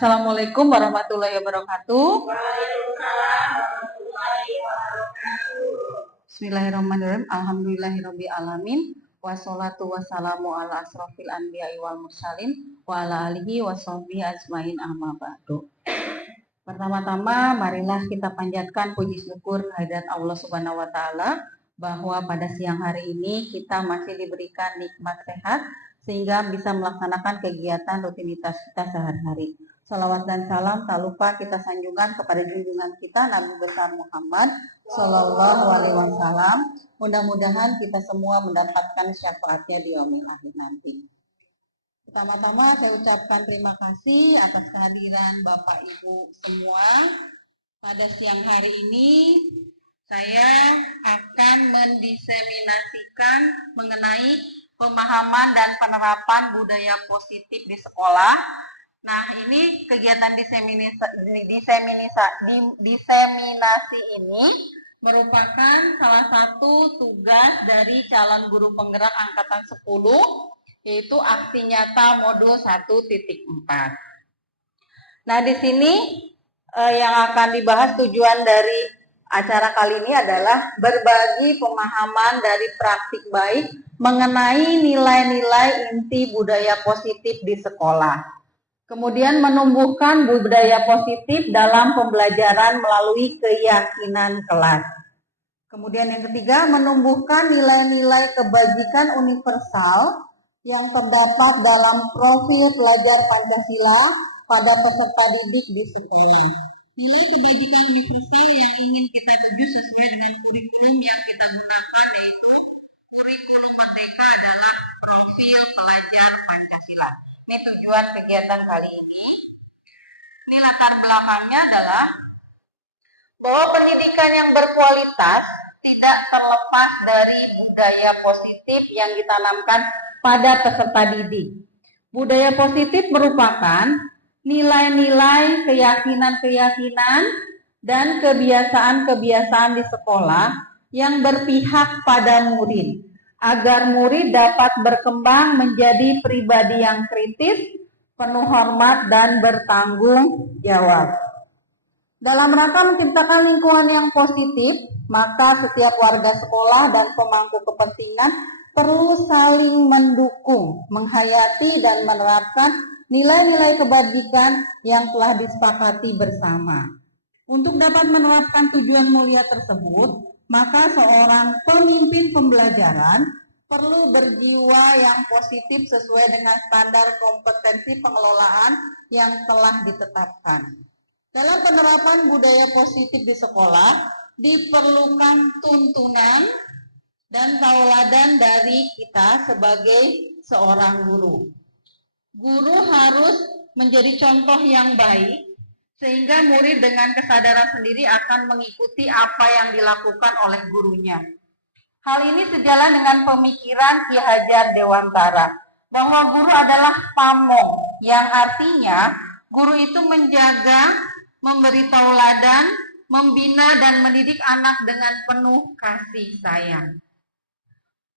Assalamualaikum warahmatullahi wabarakatuh. Waalaikumsalam warahmatullahi wabarakatuh. Bismillahirrahmanirrahim. Alhamdulillahirabbil alamin. Wassalatu wassalamu ala asrofil anbiya'i wal mursalin wa ala alihi washabbihi ajmain amma ba'du. Pertama-tama marilah kita panjatkan puji syukur kehadirat Allah Subhanahu wa taala bahwa pada siang hari ini kita masih diberikan nikmat sehat sehingga bisa melaksanakan kegiatan rutinitas kita sehari-hari. Salawat dan salam tak lupa kita sanjungkan kepada junjungan kita Nabi besar Muhammad Sallallahu Alaihi Wasallam. Mudah-mudahan kita semua mendapatkan syafaatnya di yaumil akhir nanti. Pertama-tama saya ucapkan terima kasih atas kehadiran Bapak Ibu semua. Pada siang hari ini saya akan mendiseminasikan mengenai pemahaman dan penerapan budaya positif di sekolah. Nah, ini kegiatan diseminasi ini merupakan salah satu tugas dari calon guru penggerak angkatan 10, yaitu aksi nyata modul 1.4. Nah, di sini yang akan dibahas tujuan dari acara kali ini adalah berbagi pemahaman dari praktik baik mengenai nilai-nilai inti budaya positif di sekolah. Kemudian menumbuhkan budaya positif dalam pembelajaran melalui keyakinan kelas. Kemudian yang ketiga, menumbuhkan nilai-nilai kebajikan universal yang terdapat dalam profil pelajar Pancasila pada peserta didik di sekolah. Nilai kebajikan universal yang ingin kita tuju sesuai dengan kurikulum yang kita gunakan, yaitu kurikulum merdeka adalah profil pelajar Pancasila. Ini tujuan kegiatan kali ini. Ini latar belakangnya adalah bahwa pendidikan yang berkualitas tidak terlepas dari budaya positif yang ditanamkan pada peserta didik. Budaya positif merupakan nilai-nilai, keyakinan-keyakinan, dan kebiasaan-kebiasaan di sekolah yang berpihak pada murid, agar murid dapat berkembang menjadi pribadi yang kritis, penuh hormat, dan bertanggung jawab. Dalam rangka menciptakan lingkungan yang positif, maka setiap warga sekolah dan pemangku kepentingan perlu saling mendukung, menghayati, dan menerapkan nilai-nilai kebajikan yang telah disepakati bersama. Untuk dapat menerapkan tujuan mulia tersebut, maka seorang pemimpin pembelajaran perlu berjiwa yang positif sesuai dengan standar kompetensi pengelolaan yang telah ditetapkan. Dalam penerapan budaya positif di sekolah, diperlukan tuntunan dan tauladan dari kita sebagai seorang guru. Guru harus menjadi contoh yang baik, sehingga murid dengan kesadaran sendiri akan mengikuti apa yang dilakukan oleh gurunya. Hal ini sejalan dengan pemikiran Ki Hajar Dewantara, bahwa guru adalah pamong, yang artinya guru itu menjaga, memberi tauladan, membina dan mendidik anak dengan penuh kasih sayang.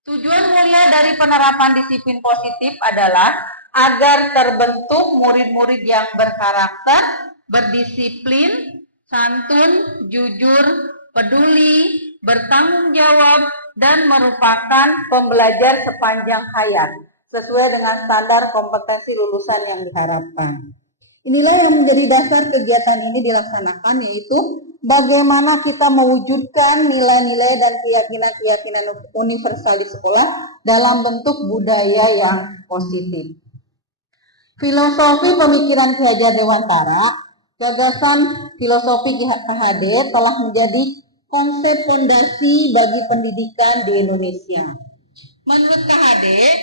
Tujuan mulia dari penerapan disiplin positif adalah agar terbentuk murid-murid yang berkarakter, berdisiplin, santun, jujur, peduli, bertanggung jawab, dan merupakan pembelajar sepanjang hayat sesuai dengan standar kompetensi lulusan yang diharapkan. Inilah yang menjadi dasar kegiatan ini dilaksanakan, yaitu bagaimana kita mewujudkan nilai-nilai dan keyakinan-keyakinan universal di sekolah dalam bentuk budaya yang positif. Filosofi pemikiran Ki Hajar Dewantara, gagasan filosofi KHD telah menjadi konsep fondasi bagi pendidikan di Indonesia. Menurut KHD,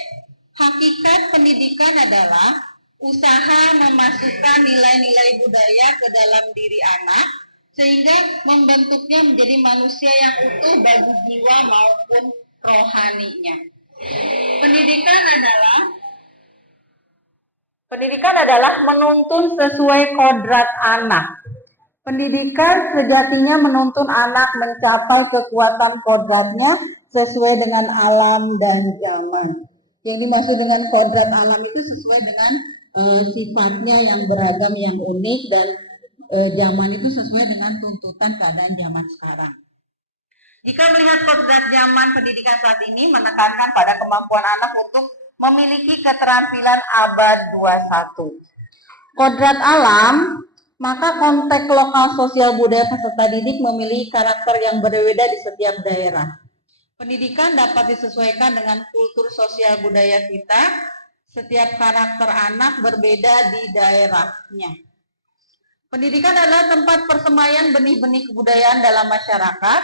hakikat pendidikan adalah usaha memasukkan nilai-nilai budaya ke dalam diri anak, sehingga membentuknya menjadi manusia yang utuh bagi jiwa maupun rohaninya. Pendidikan adalah menuntun sesuai kodrat anak. Pendidikan sejatinya menuntun anak mencapai kekuatan kodratnya sesuai dengan alam dan zaman. Yang dimaksud dengan kodrat alam itu sesuai dengan sifatnya yang beragam, yang unik, dan zaman itu sesuai dengan tuntutan keadaan zaman sekarang. Jika melihat kodrat zaman pendidikan saat ini menekankan pada kemampuan anak untuk memiliki keterampilan abad 21. Kodrat alam, maka konteks lokal sosial budaya peserta didik memiliki karakter yang berbeda di setiap daerah. Pendidikan dapat disesuaikan dengan kultur sosial budaya kita. Setiap karakter anak berbeda di daerahnya. Pendidikan adalah tempat persemaian benih-benih kebudayaan dalam masyarakat.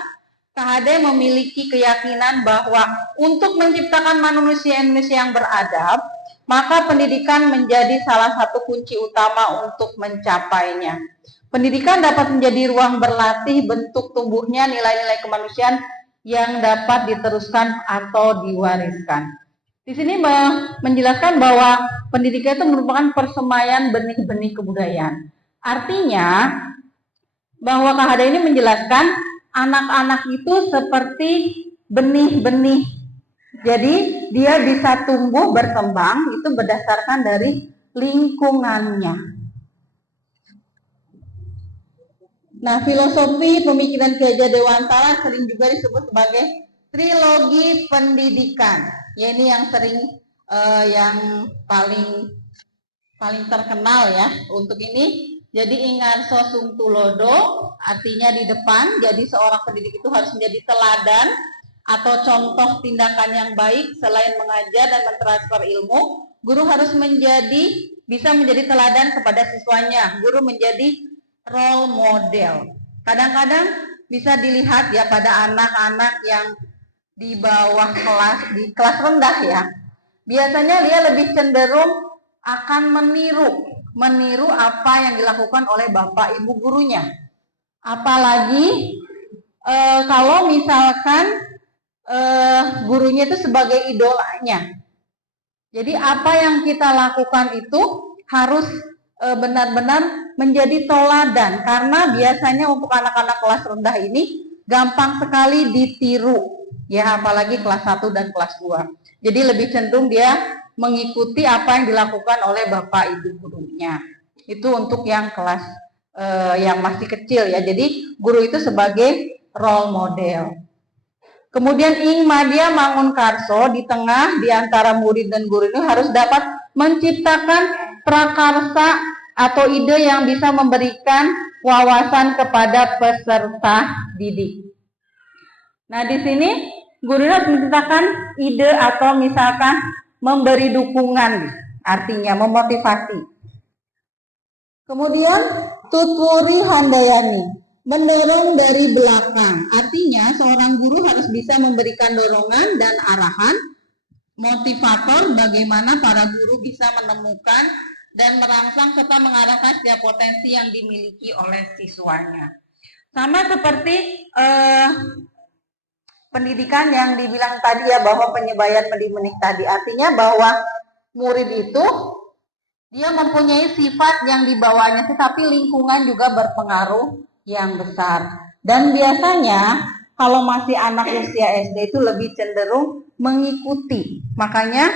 KHD memiliki keyakinan bahwa untuk menciptakan manusia Indonesia yang beradab, maka pendidikan menjadi salah satu kunci utama untuk mencapainya. Pendidikan dapat menjadi ruang berlatih bentuk tumbuhnya nilai-nilai kemanusiaan yang dapat diteruskan atau diwariskan. Di sini menjelaskan bahwa pendidikan itu merupakan persemaian benih-benih kebudayaan. Artinya bahwa KHD ini menjelaskan anak-anak itu seperti benih-benih. Jadi dia bisa tumbuh berkembang itu berdasarkan dari lingkungannya. Nah, filosofi pemikiran Ki Hajar Dewantara sering juga disebut sebagai trilogi pendidikan. Ya, ini yang sering yang paling terkenal ya untuk ini. Jadi ingarso sung tulodo, artinya di depan. Jadi seorang pendidik itu harus menjadi teladan atau contoh tindakan yang baik. Selain mengajar dan mentransfer ilmu, guru harus bisa menjadi teladan kepada siswanya. Guru menjadi role model. Kadang-kadang bisa dilihat ya pada anak-anak yang di bawah kelas, di kelas rendah ya. Biasanya dia lebih cenderung akan meniru apa yang dilakukan oleh bapak ibu gurunya. Apalagi kalau misalkan gurunya itu sebagai idolanya. Jadi apa yang kita lakukan itu harus benar-benar menjadi toladan, karena biasanya untuk anak-anak kelas rendah ini gampang sekali ditiru ya, apalagi kelas 1 dan kelas 2. Jadi lebih cenderung dia mengikuti apa yang dilakukan oleh bapak ibu gurunya. Itu untuk yang kelas yang masih kecil ya. Jadi guru itu sebagai role model. Kemudian ing madya mangun karso, di tengah di antara murid dan guru ini harus dapat menciptakan prakarsa atau ide yang bisa memberikan wawasan kepada peserta didik. Nah, di sini guru harus menciptakan ide atau misalkan memberi dukungan, artinya memotivasi. Kemudian tuturi handayani, mendorong dari belakang. Artinya seorang guru harus bisa memberikan dorongan dan arahan, motivator bagaimana para guru bisa menemukan dan merangsang serta mengarahkan setiap potensi yang dimiliki oleh siswanya. Sama seperti pendidikan yang dibilang tadi ya, bahwa penyebayan benih-benih tadi. Artinya bahwa murid itu dia mempunyai sifat yang dibawanya, tetapi lingkungan juga berpengaruh yang besar. Dan biasanya kalau masih anak usia SD itu lebih cenderung mengikuti. Makanya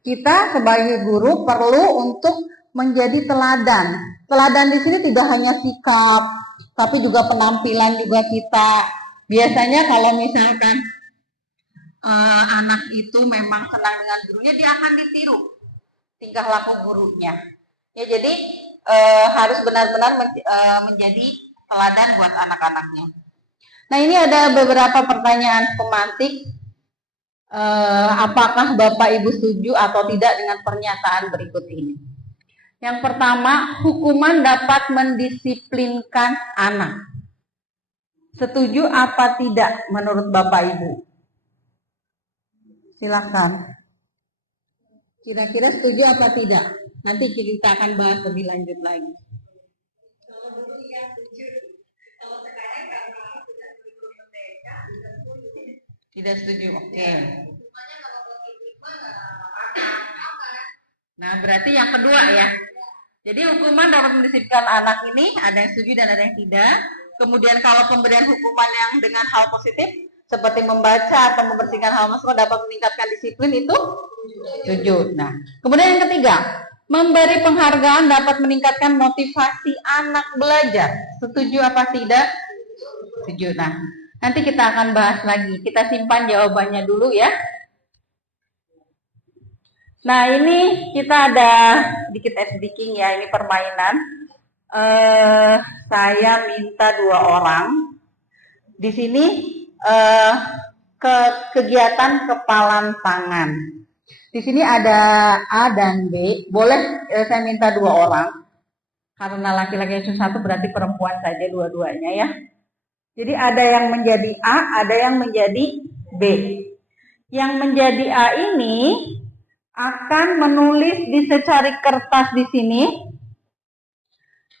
kita sebagai guru perlu untuk menjadi teladan. Teladan di sini tidak hanya sikap, tapi juga penampilan juga kita. Biasanya kalau misalkan anak itu memang senang dengan gurunya, dia akan ditiru tingkah laku gurunya. Ya, jadi harus benar-benar menjadi teladan buat anak-anaknya. Nah, ini ada beberapa pertanyaan pemantik. Apakah Bapak Ibu setuju atau tidak dengan pernyataan berikut ini? Yang pertama, hukuman dapat mendisiplinkan anak. Setuju apa tidak menurut Bapak Ibu? Silahkan. Kira-kira setuju apa tidak? Nanti kita akan bahas lebih lanjut lagi. Kalau dulu ya setuju. Kalau sekarang karena sudah kurikulum mereka, sudah setuju. Tidak setuju, oke. Hukumannya kalau positif mah apa? Nah, berarti yang kedua ya. Jadi hukuman dapat mendisiplinkan anak ini, ada yang setuju dan ada yang tidak. Kemudian kalau pemberian hukuman yang dengan hal positif seperti membaca atau membersihkan hal masuk dapat meningkatkan disiplin, itu setuju. Nah, kemudian yang ketiga, Memberi penghargaan dapat meningkatkan motivasi anak belajar. Setuju apa tidak? Setuju. Nah, nanti kita akan bahas lagi. Kita simpan jawabannya dulu ya. Nah, ini kita ada sedikit editing ya, ini permainan. Saya minta 2 orang. Di sini kegiatan kepalan tangan. Di sini ada A dan B. Boleh saya minta 2 orang. Karena laki-laki yang cuma 1 berarti perempuan saja dua-duanya ya. Jadi ada yang menjadi A, ada yang menjadi B. Yang menjadi A ini akan menulis di secari kertas di sini.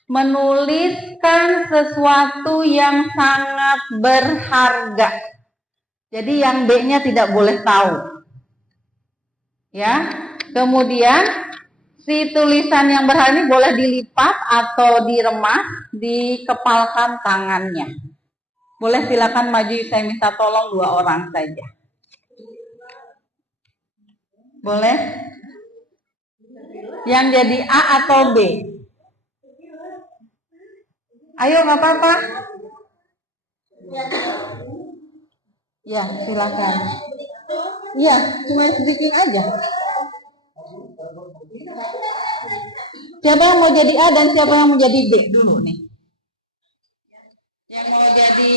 Menuliskan sesuatu yang sangat berharga. Jadi yang B-nya tidak boleh tahu. Ya, kemudian si tulisan yang berharga ini boleh dilipat atau diremas, dikepalkan tangannya. Boleh silakan maju, saya minta tolong 2 orang saja. Boleh? Yang jadi A atau B? Ayo, nggak apa-apa. Ya, silakan. Iya, cuma sedikit aja. Siapa yang mau jadi A dan siapa yang mau jadi B dulu nih? Yang mau jadi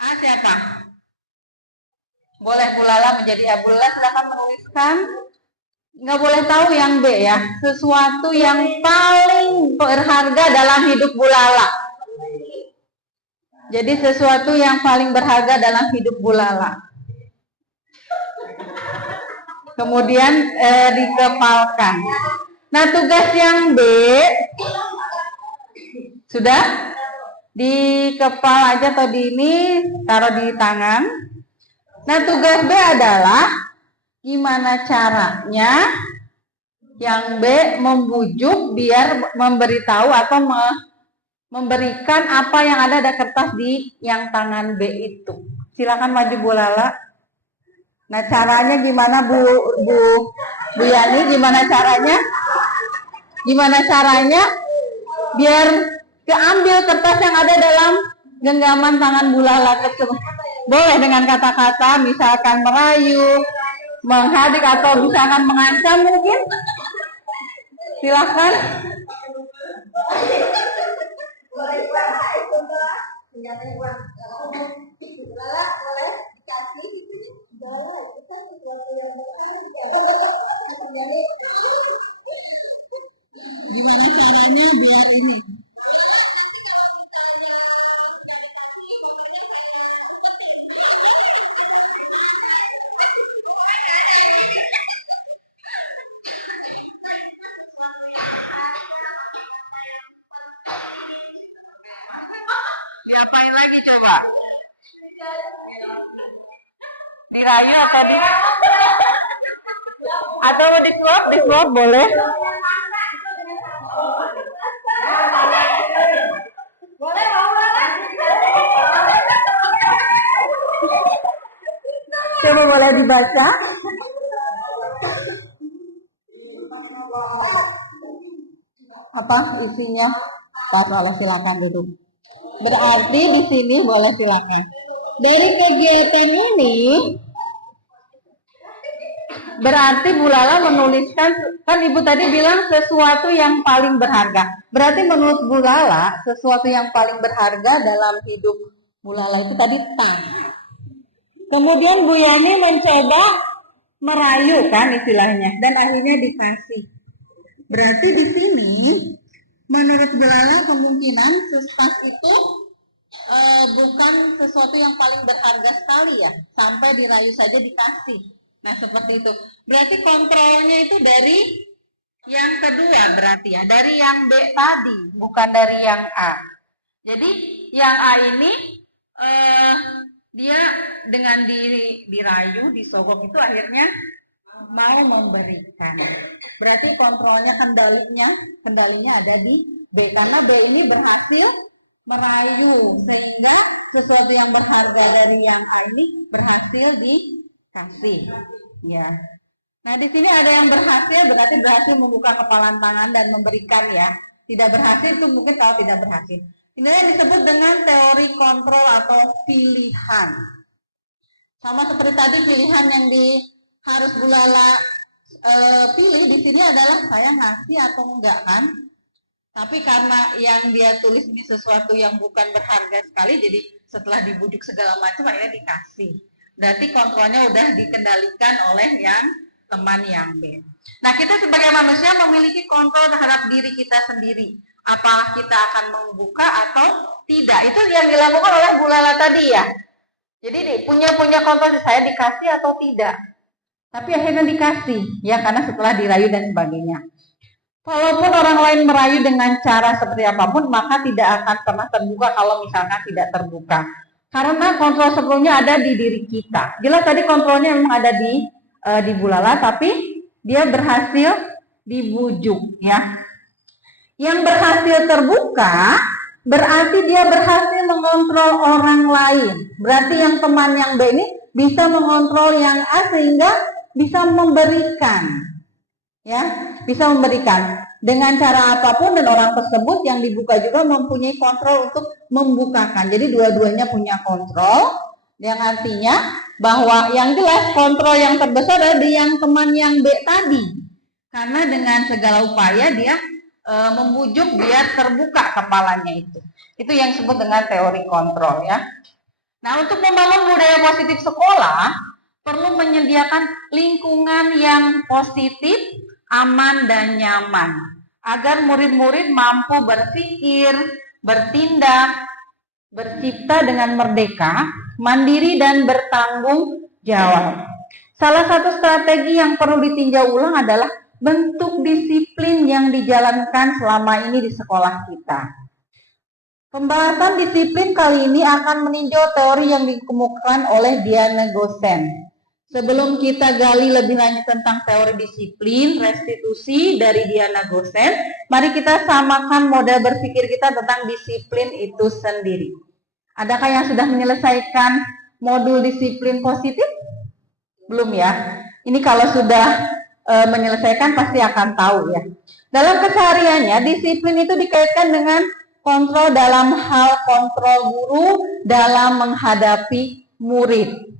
A siapa? Boleh Bu Lala menjadi A. Bu Lala silakan menuliskan. Nggak boleh tahu yang B ya. Sesuatu yang paling berharga dalam hidup Bu Lala. Jadi sesuatu yang paling berharga dalam hidup Bu Lala. Kemudian dikepalkan. Nah, tugas yang B sudah dikepal aja atau di ini taruh di tangan. Nah, tugas B adalah gimana caranya yang B membujuk biar memberitahu atau memberikan apa yang ada kertas di yang tangan B itu. Silakan maju Bu Lala. Nah, caranya gimana Bu Yani? Gimana caranya? Gimana caranya biar keambil kertas yang ada dalam genggaman tangan Bu Lala tersebut? Boleh dengan kata-kata, misalkan merayu, menghadik atau misalkan mengancam mungkin. Silahkan. Lala boleh dikasih gitu ya. Lala itu kan sesuatu yang berharga. Gimana caranya biar ini? Lala nanti kalau misalnya nggak dikasih motornya saya umpetin. Ada pokoknya ada. Itu kan sesuatu yang berharga, kata-kata yang penting. Diapain lagi coba? Dirayu atau atau mau disuap boleh? Boleh mau Lala? Coba boleh dibaca? Apa isinya? Tas, oleh silakan duduk. Berarti di sini boleh silakan. Dari kegiatan ini berarti Bu Lala menuliskan, kan Ibu tadi bilang sesuatu yang paling berharga. Berarti menurut Bu Lala sesuatu yang paling berharga dalam hidup Bu Lala itu tadi tas. Kemudian Bu Yani mencoba merayu kan istilahnya dan akhirnya dikasih. Berarti di sini menurut Bu Lala kemungkinan tas itu bukan sesuatu yang paling berharga sekali ya, sampai dirayu saja dikasih. Nah, seperti itu. Berarti kontrolnya itu dari yang kedua berarti ya, dari yang B tadi, bukan dari yang A. Jadi yang A ini dia dengan dirayu, disogok itu akhirnya mau memberikan. Berarti kontrolnya kendalinya ada di B, karena B ini berhasil merayu sehingga sesuatu yang berharga dari yang A ini berhasil dikasih ya. Nah, di sini ada yang berhasil, berarti berhasil membuka kepalan tangan dan memberikan ya. Tidak berhasil itu mungkin kalau tidak berhasil. Ini yang disebut dengan teori kontrol atau pilihan. Sama seperti tadi pilihan yang harus Bu Lala pilih di sini adalah saya ngasih atau enggak kan? Tapi karena yang dia tulis ini sesuatu yang bukan berharga sekali, jadi setelah dibujuk segala macam akhirnya dikasih. Berarti kontrolnya udah dikendalikan oleh yang teman yang B. Nah, kita sebagai manusia memiliki kontrol terhadap diri kita sendiri. Apakah kita akan membuka atau tidak? Itu yang dilakukan oleh Bu Lala tadi ya. Jadi punya kontrol saya dikasih atau tidak. Tapi akhirnya dikasih ya karena setelah dirayu dan sebagainya. Walaupun orang lain merayu dengan cara seperti apapun, maka tidak akan pernah terbuka kalau misalkan tidak terbuka. Karena kontrol sebelumnya ada di diri kita. Jelas tadi kontrolnya memang ada di Bu Lala, tapi dia berhasil dibujuk ya. Yang berhasil terbuka berarti dia berhasil mengontrol orang lain. Berarti yang teman yang B ini bisa mengontrol yang A sehingga bisa memberikan. Ya, bisa memberikan dengan cara apapun dan orang tersebut yang dibuka juga mempunyai kontrol untuk membukakan. Jadi dua-duanya punya kontrol, yang artinya bahwa yang jelas kontrol yang terbesar ada di yang teman yang B tadi. Karena dengan segala upaya dia membujuk biar terbuka kepalanya itu. Itu yang disebut dengan teori kontrol ya. Nah, untuk membangun budaya positif sekolah perlu menyediakan lingkungan yang positif, aman dan nyaman agar murid-murid mampu berpikir, bertindak, bercipta dengan merdeka, mandiri dan bertanggung jawab. Salah satu strategi yang perlu ditinjau ulang adalah bentuk disiplin yang dijalankan selama ini di sekolah kita. Pembahasan disiplin kali ini akan meninjau teori yang dikemukakan oleh Diana Gosen. Sebelum kita gali lebih lanjut tentang teori disiplin, restitusi dari Diana Gosen, mari kita samakan model berpikir kita tentang disiplin itu sendiri. Adakah yang sudah menyelesaikan modul disiplin positif? Belum ya? Ini kalau sudah menyelesaikan pasti akan tahu ya. Dalam kesehariannya, disiplin itu dikaitkan dengan kontrol dalam hal kontrol guru dalam menghadapi murid.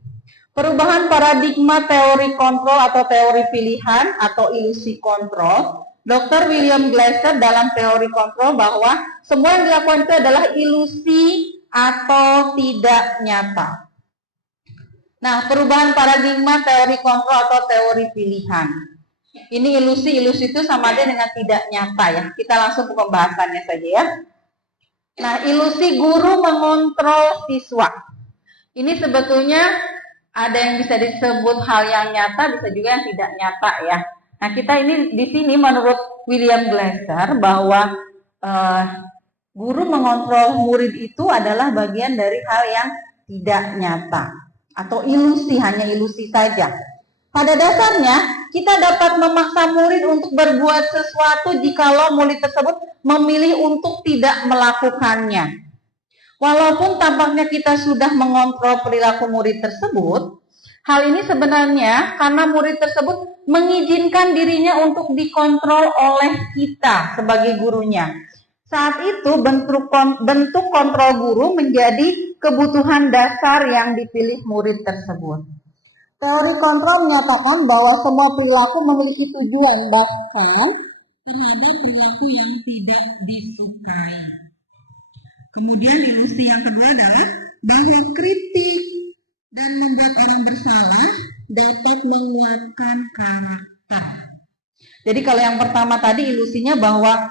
Perubahan paradigma teori kontrol atau teori pilihan atau ilusi kontrol. Dr. William Glasser dalam teori kontrol bahwa semua yang dilakukan itu adalah ilusi atau tidak nyata. Nah, perubahan paradigma teori kontrol atau teori pilihan. Ini ilusi itu sama aja dengan tidak nyata ya. Kita langsung ke pembahasannya saja ya. Nah, ilusi guru mengontrol siswa. Ini sebetulnya ada yang bisa disebut hal yang nyata, bisa juga yang tidak nyata ya. Nah, kita ini di sini menurut William Glasser bahwa guru mengontrol murid itu adalah bagian dari hal yang tidak nyata atau ilusi, hanya ilusi saja. Pada dasarnya, kita dapat memaksa murid untuk berbuat sesuatu jikalau murid tersebut memilih untuk tidak melakukannya. Walaupun tampaknya kita sudah mengontrol perilaku murid tersebut, hal ini sebenarnya karena murid tersebut mengizinkan dirinya untuk dikontrol oleh kita sebagai gurunya. Saat itu bentuk kontrol guru menjadi kebutuhan dasar yang dipilih murid tersebut. Teori kontrol menyatakan bahwa semua perilaku memiliki tujuan, bahkan terhadap perilaku yang tidak disukai. Kemudian ilusi yang kedua adalah bahwa kritik dan membuat orang bersalah dapat menguatkan karakter. Jadi kalau yang pertama tadi ilusinya bahwa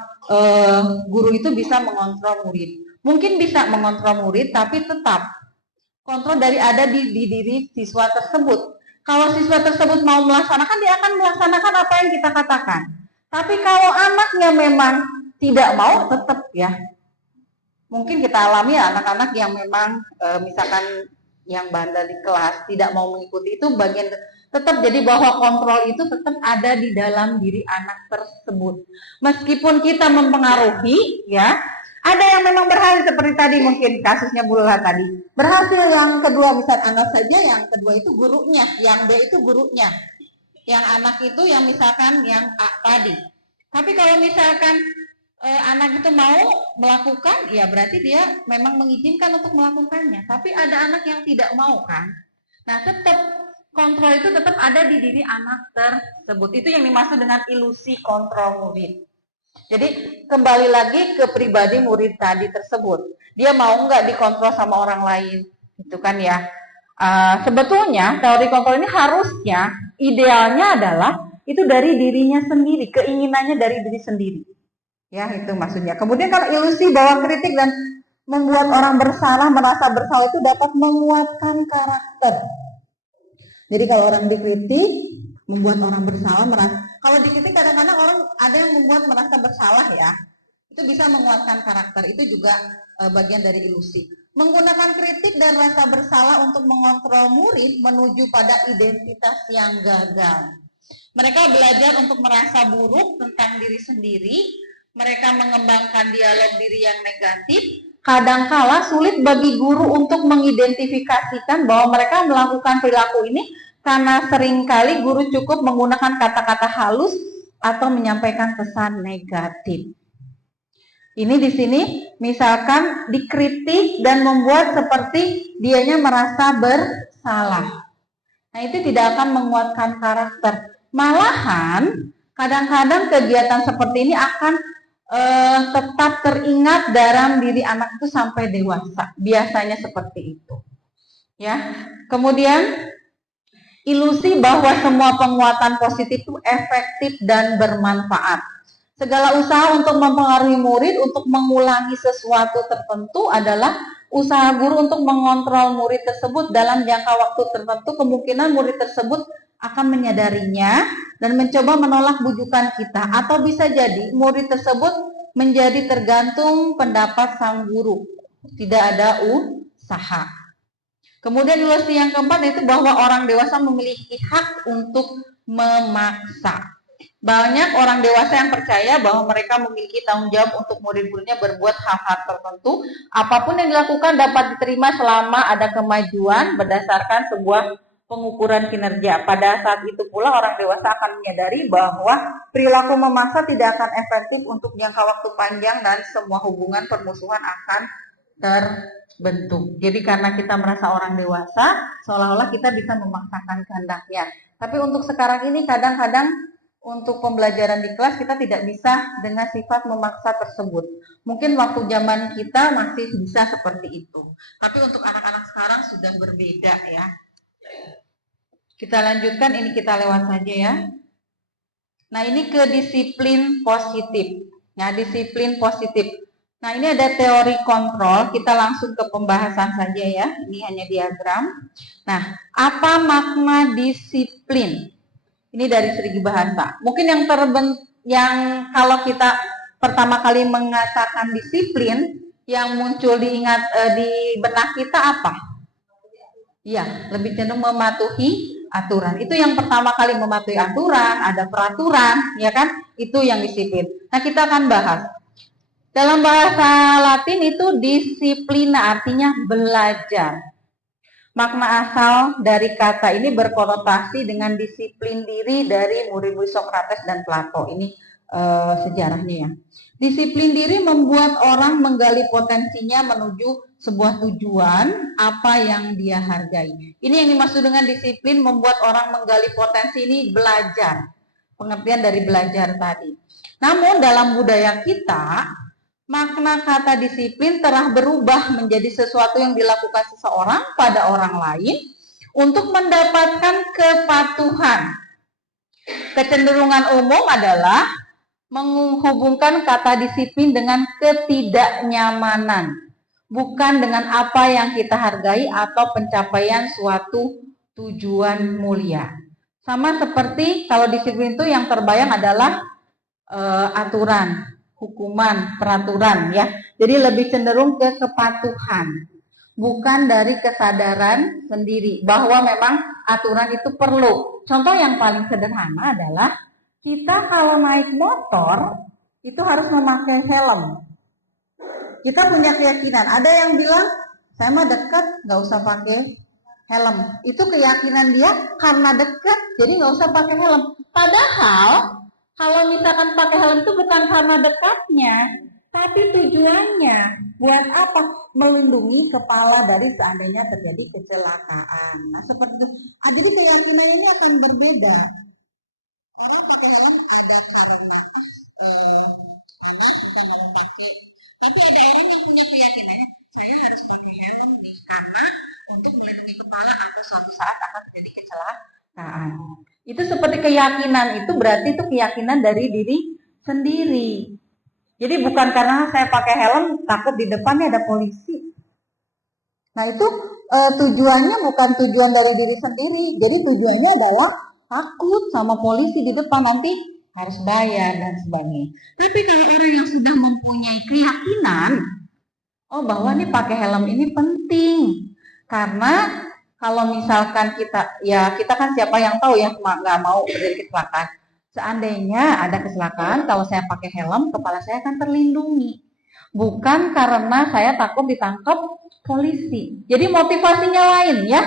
guru itu bisa mengontrol murid. Mungkin bisa mengontrol murid, tapi tetap kontrol ada di diri siswa tersebut. Kalau siswa tersebut mau melaksanakan, dia akan melaksanakan apa yang kita katakan. Tapi kalau anaknya memang tidak mau, tetap ya. Mungkin kita alami anak-anak yang memang misalkan yang bandel di kelas tidak mau mengikuti itu bagian tetap, jadi bahwa kontrol itu tetap ada di dalam diri anak tersebut. Meskipun kita mempengaruhi ya, ada yang memang berhasil seperti tadi mungkin kasusnya Bu Lala tadi. Berhasil yang kedua, misal anggap saja yang kedua itu gurunya, yang B itu gurunya. yang anak itu yang misalkan yang A tadi. Tapi kalau misalkan anak itu mau melakukan, ya berarti dia memang mengizinkan untuk melakukannya. Tapi ada anak yang tidak mau kan. Nah, tetap kontrol itu tetap ada di diri anak tersebut. Itu yang dimaksud dengan ilusi kontrol murid. Jadi kembali lagi ke pribadi murid tadi tersebut. Dia mau nggak dikontrol sama orang lain, itu kan ya. Sebetulnya teori kontrol ini harusnya idealnya adalah itu dari dirinya sendiri, keinginannya dari diri sendiri. Ya, itu maksudnya. Kemudian kalau ilusi bahwa kritik dan membuat orang bersalah, merasa bersalah itu dapat menguatkan karakter. Jadi kalau orang dikritik, membuat orang bersalah, merasa, kalau dikritik kadang-kadang orang ada yang membuat merasa bersalah ya, itu bisa menguatkan karakter, itu juga bagian dari ilusi. Menggunakan kritik dan rasa bersalah untuk mengontrol murid menuju pada identitas yang gagal. Mereka belajar untuk merasa buruk tentang diri sendiri, mereka mengembangkan dialog diri yang negatif, kadangkala sulit bagi guru untuk mengidentifikasikan bahwa mereka melakukan perilaku ini karena seringkali guru cukup menggunakan kata-kata halus atau menyampaikan pesan negatif. Ini di sini misalkan dikritik dan membuat seperti dianya merasa bersalah. Nah, itu tidak akan menguatkan karakter. Malahan kadang-kadang kegiatan seperti ini akan tetap teringat dalam diri anak itu sampai dewasa. Biasanya seperti itu. Ya. Kemudian ilusi bahwa semua penguatan positif itu efektif dan bermanfaat. Segala usaha untuk mempengaruhi murid untuk mengulangi sesuatu tertentu adalah usaha guru untuk mengontrol murid tersebut dalam jangka waktu tertentu. Kemungkinan murid tersebut akan menyadarinya dan mencoba menolak bujukan kita. Atau bisa jadi murid tersebut menjadi tergantung pendapat sang guru. Tidak ada usaha. Kemudian ilusi yang keempat yaitu bahwa orang dewasa memiliki hak untuk memaksa. Banyak orang dewasa yang percaya bahwa mereka memiliki tanggung jawab untuk murid-muridnya berbuat hal-hal tertentu. Apapun yang dilakukan dapat diterima selama ada kemajuan berdasarkan sebuah pengukuran kinerja. Pada saat itu pula orang dewasa akan menyadari bahwa perilaku memaksa tidak akan efektif untuk jangka waktu panjang dan semua hubungan permusuhan akan terbentuk. Jadi karena kita merasa orang dewasa, seolah-olah kita bisa memaksakan kehendaknya. Tapi untuk sekarang ini kadang-kadang untuk pembelajaran di kelas kita tidak bisa dengan sifat memaksa tersebut. Mungkin waktu zaman kita masih bisa seperti itu. Tapi untuk anak-anak sekarang sudah berbeda ya. Kita lanjutkan, ini kita lewat saja ya. Nah, ini ke disiplin positif. Nah, disiplin positif. Nah, ini ada teori kontrol. Kita langsung ke pembahasan saja ya. Ini hanya diagram. Nah, apa makna disiplin? Ini dari segi bahasa. Mungkin yang kalau kita pertama kali mengatakan disiplin, yang muncul diingat di benak kita apa? Ya, lebih cenderung mematuhi aturan. Itu yang pertama kali, mematuhi aturan, ada peraturan, ya kan? Itu yang disiplin. Nah, kita akan bahas. Dalam bahasa Latin itu disiplina artinya belajar. Makna asal dari kata ini berkonotasi dengan disiplin diri dari murid-murid Sokrates dan Plato. Ini sejarahnya ya. Disiplin diri membuat orang menggali potensinya menuju sebuah tujuan apa yang dia hargai. Ini yang dimaksud dengan disiplin, membuat orang menggali potensi, ini belajar. Pengertian dari belajar tadi. Namun dalam budaya kita, makna kata disiplin telah berubah menjadi sesuatu yang dilakukan seseorang pada orang lain untuk mendapatkan kepatuhan. Kecenderungan umum adalah menghubungkan kata disiplin dengan ketidaknyamanan, bukan dengan apa yang kita hargai atau pencapaian suatu tujuan mulia. Sama seperti kalau disiplin itu yang terbayang adalah aturan, hukuman, peraturan ya. Jadi lebih cenderung ke kepatuhan, bukan dari kesadaran sendiri bahwa memang aturan itu perlu. Contoh yang paling sederhana adalah kita kalau naik motor itu harus memakai helm. Kita punya keyakinan. Ada yang bilang saya mah dekat, nggak usah pakai helm. Itu keyakinan dia karena dekat, jadi nggak usah pakai helm. Padahal kalau misalkan pakai helm itu bukan karena dekatnya, tapi tujuannya buat apa? Melindungi kepala dari seandainya terjadi kecelakaan. Nah, seperti itu. Jadi keyakinannya ini akan berbeda. Orang pakai helm ada karena panas, misalnya nggak mau pakai. Tapi ada orang yang punya keyakinannya, saya harus pakai helm nih karena untuk melindungi kepala atau suatu saat akan terjadi kecelakaan. Itu seperti keyakinan, itu berarti itu keyakinan dari diri sendiri. Jadi bukan karena saya pakai helm takut di depannya ada polisi. Nah itu tujuannya bukan tujuan dari diri sendiri. Jadi tujuannya adalah takut sama polisi di depan, nanti harus bayar dan sebagainya. Tapi kalau orang yang sudah mempunyai keyakinan, oh bahwa nih pakai helm ini penting. Karena kalau misalkan kita kan siapa yang tahu ya nggak mau terjadi kecelakaan. Seandainya ada kecelakaan, kalau saya pakai helm, kepala saya akan terlindungi. Bukan karena saya takut ditangkap polisi. Jadi motivasinya lain ya.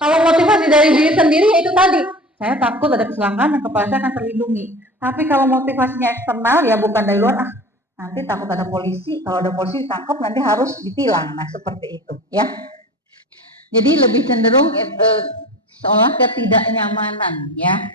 Kalau motivasi dari diri sendiri ya itu tadi, saya takut ada kecelakaan dan kepala saya akan terlindungi. Tapi kalau motivasinya eksternal ya bukan dari luar, nanti takut ada polisi, kalau ada polisi ditangkap nanti harus ditilang. Nah seperti itu ya. Jadi lebih cenderung seolah ketidaknyamanan ya.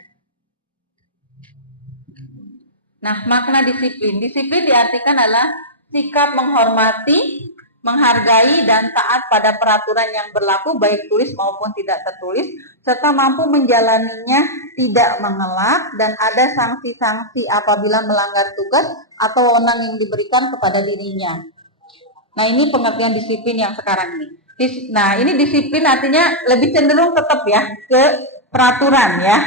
Nah, makna disiplin. Disiplin diartikan adalah sikap menghormati, menghargai, dan taat pada peraturan yang berlaku, baik tulis maupun tidak tertulis, serta mampu menjalaninya tidak mengelak, dan ada sanksi-sanksi apabila melanggar tugas atau wewenang yang diberikan kepada dirinya. Nah, ini pengertian disiplin yang sekarang ini. Nah, ini disiplin artinya lebih cenderung tetap ya ke peraturan ya.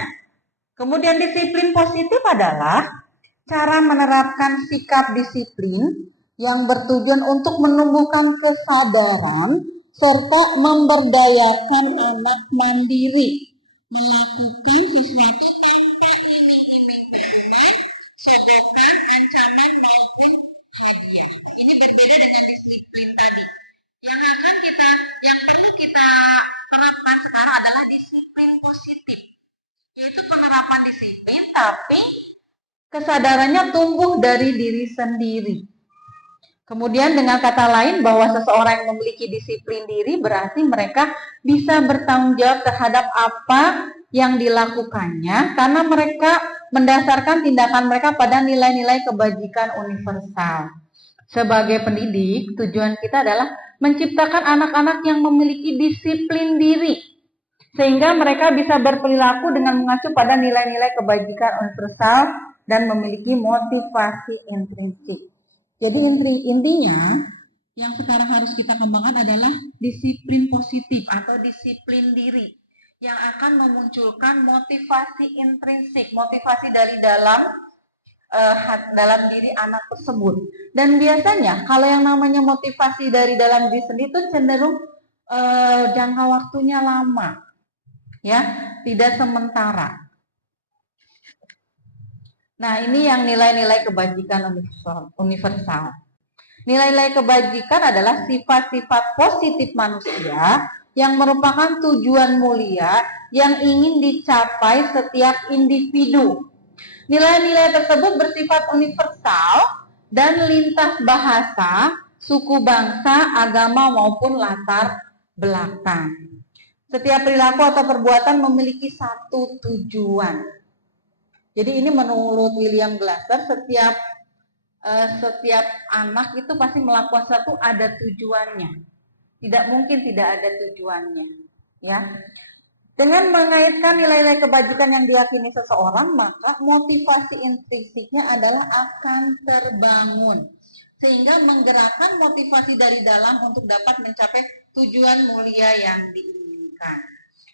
Kemudian disiplin positif adalah cara menerapkan sikap disiplin yang bertujuan untuk menumbuhkan kesadaran serta memberdayakan anak mandiri melakukan sesuatu tanpa iming-iming hukuman, sogokan, ancaman maupun hadiah. Ini berbeda dengan disiplin tadi. Yang perlu kita terapkan sekarang adalah disiplin positif, yaitu penerapan disiplin tapi kesadarannya tumbuh dari diri sendiri. Kemudian dengan kata lain bahwa seseorang yang memiliki disiplin diri berarti mereka bisa bertanggung jawab terhadap apa yang dilakukannya karena mereka mendasarkan tindakan mereka pada nilai-nilai kebajikan universal. Sebagai pendidik, tujuan kita adalah menciptakan anak-anak yang memiliki disiplin diri sehingga mereka bisa berperilaku dengan mengacu pada nilai-nilai kebajikan universal dan memiliki motivasi intrinsik. Jadi intinya yang sekarang harus kita kembangkan adalah disiplin positif atau disiplin diri yang akan memunculkan motivasi intrinsik, motivasi dari dalam diri anak tersebut. Dan biasanya kalau yang namanya motivasi dari dalam diri sendiri itu cenderung jangka waktunya lama, ya, tidak sementara. Nah, ini yang nilai-nilai kebajikan universal. Nilai-nilai kebajikan adalah sifat-sifat positif manusia yang merupakan tujuan mulia yang ingin dicapai setiap individu. Nilai-nilai tersebut bersifat universal dan lintas bahasa, suku bangsa, agama maupun latar belakang. Setiap perilaku atau perbuatan memiliki satu tujuan. Jadi ini menurut William Glasser, setiap anak itu pasti melakukan sesuatu ada tujuannya. Tidak mungkin tidak ada tujuannya, ya. Dengan mengaitkan nilai-nilai kebajikan yang diyakini seseorang, maka motivasi intrinsiknya adalah akan terbangun sehingga menggerakkan motivasi dari dalam untuk dapat mencapai tujuan mulia yang diinginkan.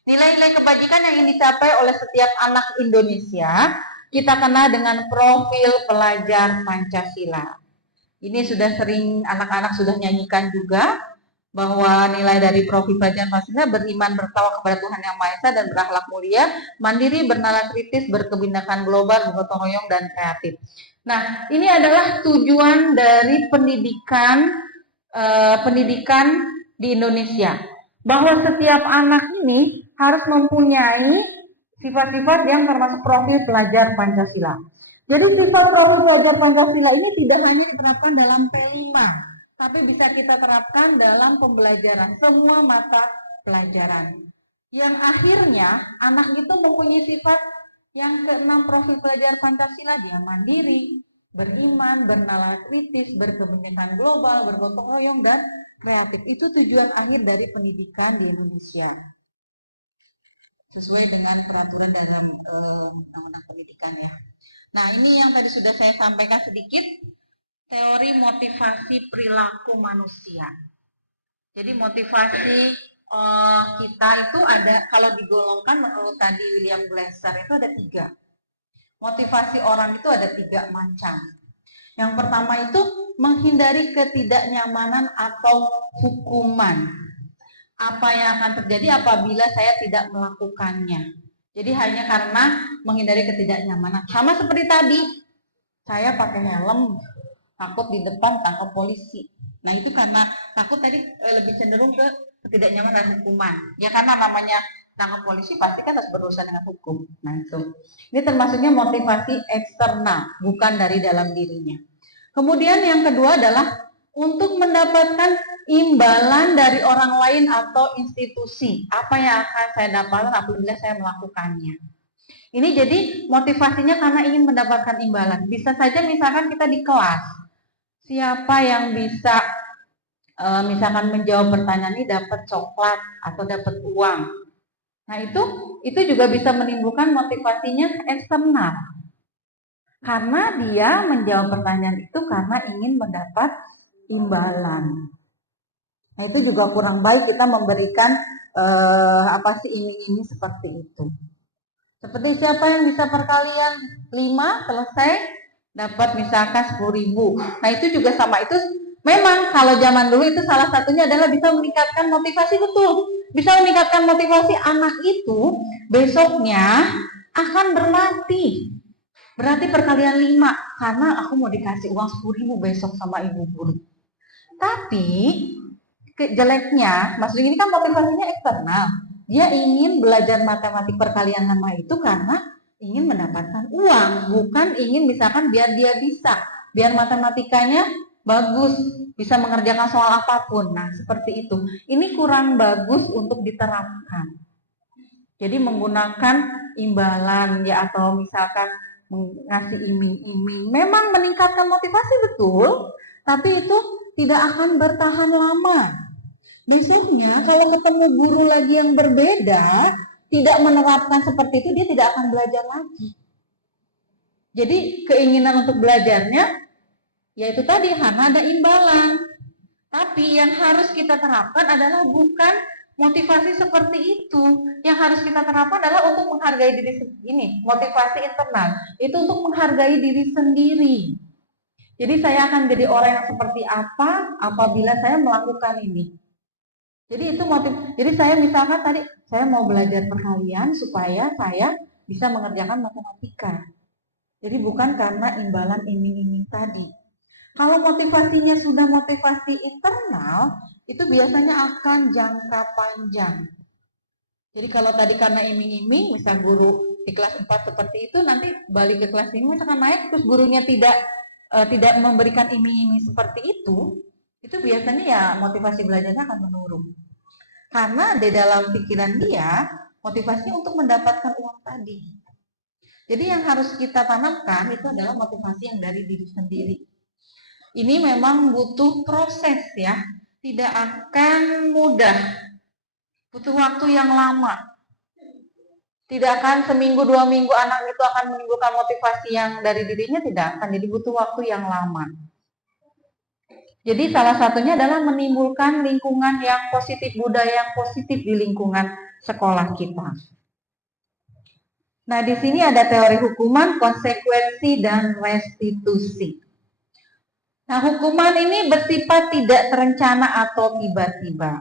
Nilai-nilai kebajikan yang ingin dicapai oleh setiap anak Indonesia kita kenal dengan profil pelajar Pancasila. Ini sudah sering anak-anak sudah nyanyikan juga, bahwa nilai dari profil pelajar Pancasila beriman bertawakal kepada Tuhan Yang Maha Esa dan berakhlak mulia, mandiri, bernalar kritis, berkebinekaan global, bergotong royong dan kreatif. Nah, ini adalah tujuan dari pendidikan di Indonesia. bahwa setiap anak ini harus mempunyai sifat-sifat yang termasuk profil pelajar Pancasila. Jadi sifat profil pelajar Pancasila ini tidak hanya diterapkan dalam P5, tapi bisa kita terapkan dalam pembelajaran semua mata pelajaran. Yang akhirnya anak itu mempunyai sifat yang keenam profil pelajar Pancasila, dia mandiri, beriman, bernalar kritis, berkebinekaan global, bergotong royong, dan kreatif. Itu tujuan akhir dari pendidikan di Indonesia. Sesuai dengan peraturan dalam Undang-Undang Pendidikan ya. Nah, ini yang tadi sudah saya sampaikan sedikit, teori motivasi perilaku manusia. Jadi motivasi kita itu ada, kalau digolongkan menurut tadi William Glasser itu ada 3. Motivasi orang itu ada 3 macam. Yang pertama itu menghindari ketidaknyamanan atau hukuman. Apa yang akan terjadi apabila saya tidak melakukannya. Jadi hanya karena menghindari ketidaknyamanan. Sama seperti tadi, saya pakai helm, takut di depan tangkap polisi. Nah itu karena takut tadi lebih cenderung ke ketidaknyamanan dan hukuman. Ya karena namanya tangkap polisi pasti kan harus berurusan dengan hukum. Nah itu. Ini termasuknya motivasi eksternal, bukan dari dalam dirinya. Kemudian yang kedua adalah untuk mendapatkan imbalan dari orang lain atau institusi. Apa yang akan saya dapatkan apabila saya melakukannya. Ini jadi motivasinya karena ingin mendapatkan imbalan. Bisa saja misalkan kita di kelas, siapa yang bisa misalkan menjawab pertanyaan ini dapat coklat atau dapat uang. Nah itu juga bisa menimbulkan motivasinya eksternal. Karena dia menjawab pertanyaan itu karena ingin mendapat imbalan. Nah itu juga kurang baik kita memberikan iming-iming seperti itu. Seperti siapa yang bisa perkalian 5 selesai dapat misalkan 10.000. Nah itu juga sama, itu memang kalau zaman dulu itu salah satunya adalah bisa meningkatkan motivasi, betul. Bisa meningkatkan motivasi anak itu besoknya akan berlatih. Berarti perkalian 5 karena aku mau dikasih uang 10.000 besok sama ibu guru. Tapi jeleknya, maksudnya ini kan motivasinya eksternal. Dia ingin belajar matematik perkalian 5 itu karena ingin mendapatkan uang, bukan ingin misalkan biar dia bisa, biar matematikanya bagus, bisa mengerjakan soal apapun. Nah, seperti itu. Ini kurang bagus untuk diterapkan. Jadi menggunakan imbalan ya atau misalkan ngasih iming-iming memang meningkatkan motivasi, betul, tapi itu tidak akan bertahan lama. Besoknya kalau ketemu guru lagi yang berbeda, tidak menerapkan seperti itu, dia tidak akan belajar lagi. Jadi keinginan untuk belajarnya yaitu tadi karena ada imbalan. Tapi yang harus kita terapkan adalah bukan motivasi seperti itu. Yang harus kita terapkan adalah untuk menghargai diri sendiri. Motivasi internal itu untuk menghargai diri sendiri. Jadi saya akan jadi orang yang seperti apa apabila saya melakukan ini. Jadi itu motif. Jadi saya misalkan tadi saya mau belajar perkalian supaya saya bisa mengerjakan matematika. Jadi bukan karena imbalan iming-iming tadi. Kalau motivasinya sudah motivasi internal, itu biasanya akan jangka panjang. Jadi kalau tadi karena iming-iming, misal guru di kelas 4 seperti itu, nanti balik ke kelas 5 misalkan naik terus gurunya tidak memberikan iming-iming seperti itu biasanya ya motivasi belajarnya akan menurun. Karena di dalam pikiran dia, motivasinya untuk mendapatkan uang tadi. Jadi yang harus kita tanamkan itu adalah motivasi yang dari diri sendiri. Ini memang butuh proses ya, tidak akan mudah, butuh waktu yang lama. Tidak akan seminggu 2 minggu anak itu akan menimbulkan motivasi yang dari dirinya, tidak akan, jadi butuh waktu yang lama. Jadi salah satunya adalah menimbulkan lingkungan yang positif, budaya yang positif di lingkungan sekolah kita. Nah, di sini ada teori hukuman, konsekuensi, dan restitusi. Nah, hukuman ini bersifat tidak terencana atau tiba-tiba.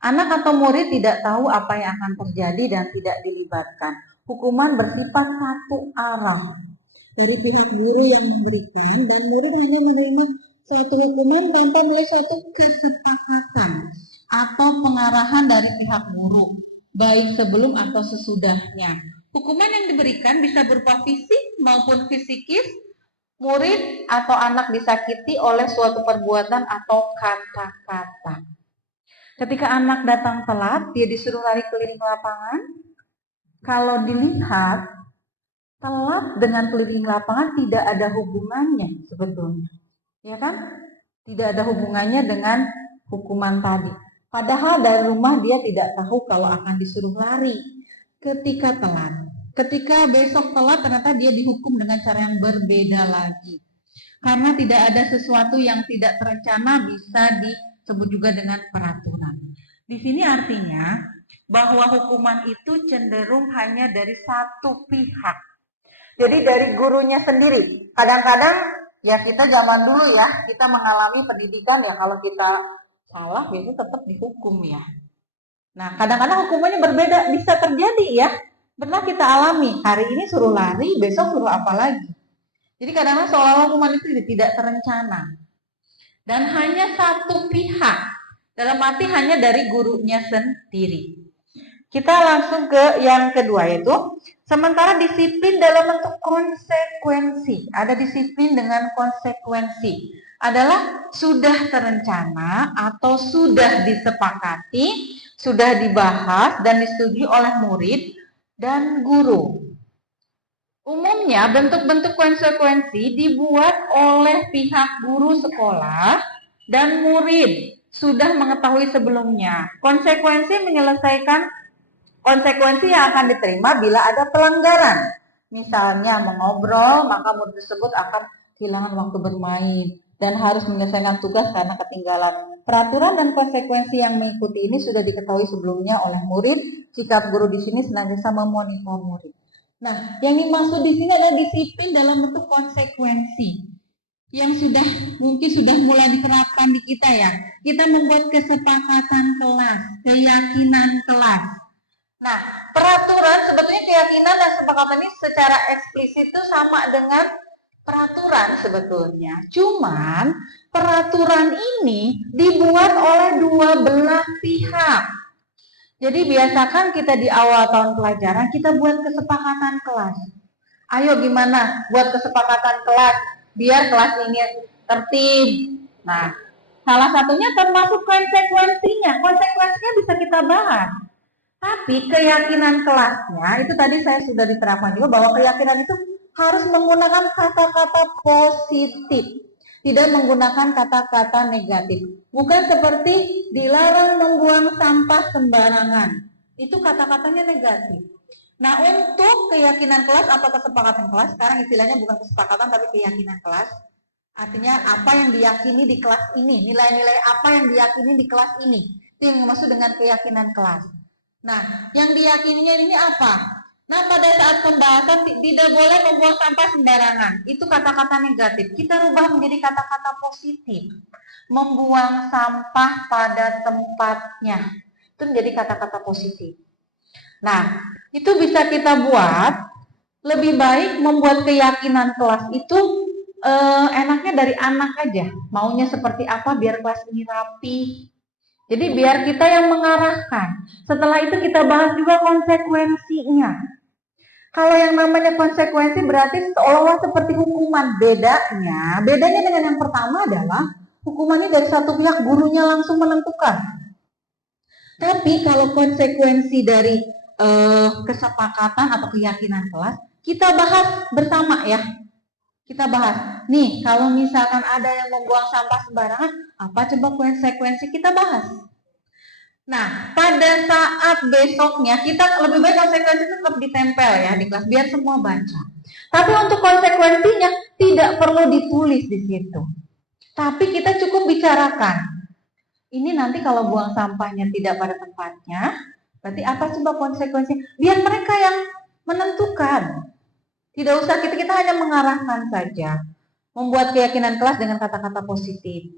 Anak atau murid tidak tahu apa yang akan terjadi dan tidak dilibatkan. Hukuman bersifat satu arah dari pihak guru yang memberikan, dan murid hanya menerima suatu hukuman tanpa melalui suatu kesepakatan. atau pengarahan dari pihak guru, baik sebelum atau sesudahnya. Hukuman yang diberikan bisa berupa fisik maupun fisikis, murid atau anak disakiti oleh suatu perbuatan atau kata-kata. Ketika anak datang telat, dia disuruh lari keliling lapangan. Kalau dilihat, telat dengan keliling lapangan tidak ada hubungannya sebetulnya. Ya kan? Tidak ada hubungannya dengan hukuman tadi. Padahal dari rumah dia tidak tahu kalau akan disuruh lari ketika telat. Ketika besok telat ternyata dia dihukum dengan cara yang berbeda lagi. Karena tidak ada sesuatu yang tidak terencana bisa disebut juga dengan peraturan. Di sini artinya bahwa hukuman itu cenderung hanya dari satu pihak. Jadi dari gurunya sendiri. Kadang-kadang ya kita zaman dulu ya, kita mengalami pendidikan ya kalau kita salah biasanya tetap dihukum ya. Nah, kadang-kadang hukumannya berbeda, bisa terjadi ya. Pernah kita alami, hari ini suruh lari, besok suruh apa lagi. Jadi kadang-kadang seolah-olah hukuman itu tidak terencana. Dan hanya satu pihak, dalam arti hanya dari gurunya sendiri. Kita langsung ke yang kedua yaitu, sementara disiplin dalam bentuk konsekuensi. Ada disiplin dengan konsekuensi. Adalah sudah terencana atau sudah disepakati, sudah dibahas dan disetujui oleh murid dan guru. Umumnya bentuk-bentuk konsekuensi dibuat oleh pihak guru sekolah dan murid sudah mengetahui sebelumnya. Konsekuensi yang akan diterima bila ada pelanggaran. Misalnya mengobrol, maka murid tersebut akan kehilangan waktu bermain dan harus menyelesaikan tugas karena ketinggalan. Peraturan dan konsekuensi yang mengikuti ini sudah diketahui sebelumnya oleh murid. Sikap guru di sini senantiasa memonitor murid. Nah, yang dimaksud di sini adalah disiplin dalam bentuk konsekuensi yang mungkin sudah mulai diterapkan di kita ya. Kita membuat kesepakatan kelas, keyakinan kelas. Nah, peraturan sebetulnya keyakinan dan kesepakatan ini secara eksplisit itu sama dengan peraturan sebetulnya. Cuman peraturan ini dibuat oleh dua belah pihak. Jadi biasakan kita di awal tahun pelajaran kita buat kesepakatan kelas. Ayo gimana buat kesepakatan kelas biar kelas ini tertib. Nah, salah satunya termasuk konsekuensinya. Konsekuensinya bisa kita bahas. Tapi keyakinan kelasnya itu tadi saya sudah diterapkan juga bahwa keyakinan itu harus menggunakan kata-kata positif. Tidak menggunakan kata-kata negatif. Bukan seperti dilarang membuang sampah sembarangan. Itu kata-katanya negatif. Nah, untuk keyakinan kelas atau kesepakatan kelas, sekarang istilahnya bukan kesepakatan tapi keyakinan kelas. Artinya apa yang diyakini di kelas ini, nilai-nilai apa yang diyakini di kelas ini. Itu yang dimaksud dengan keyakinan kelas. Nah, yang diyakininya ini apa? Nah, pada saat pembahasan tidak boleh membuang sampah sembarangan. Itu kata-kata negatif. Kita rubah menjadi kata-kata positif. Membuang sampah pada tempatnya. Itu menjadi kata-kata positif. Nah, itu bisa kita buat. Lebih baik membuat keyakinan kelas itu enaknya dari anak aja. Maunya seperti apa biar kelas ini rapi. Jadi biar kita yang mengarahkan. Setelah itu kita bahas juga konsekuensinya. Kalau yang namanya konsekuensi berarti seolah-olah seperti hukuman. Bedanya dengan yang pertama adalah hukuman ini dari satu pihak gurunya langsung menentukan. Tapi kalau konsekuensi dari kesepakatan atau keyakinan kelas, kita bahas bersama ya. Kita bahas. Nih, kalau misalkan ada yang membuang sampah sembarangan, apa coba konsekuensi kita bahas. Nah, pada saat besoknya kita lebih baik konsekuensi itu tetap ditempel ya di kelas biar semua baca. Tapi untuk konsekuensinya tidak perlu ditulis di situ. Tapi kita cukup bicarakan. Ini nanti kalau buang sampahnya tidak pada tempatnya, berarti apa coba konsekuensinya? Biar mereka yang menentukan. Tidak usah kita hanya mengarahkan saja. Membuat keyakinan kelas dengan kata-kata positif.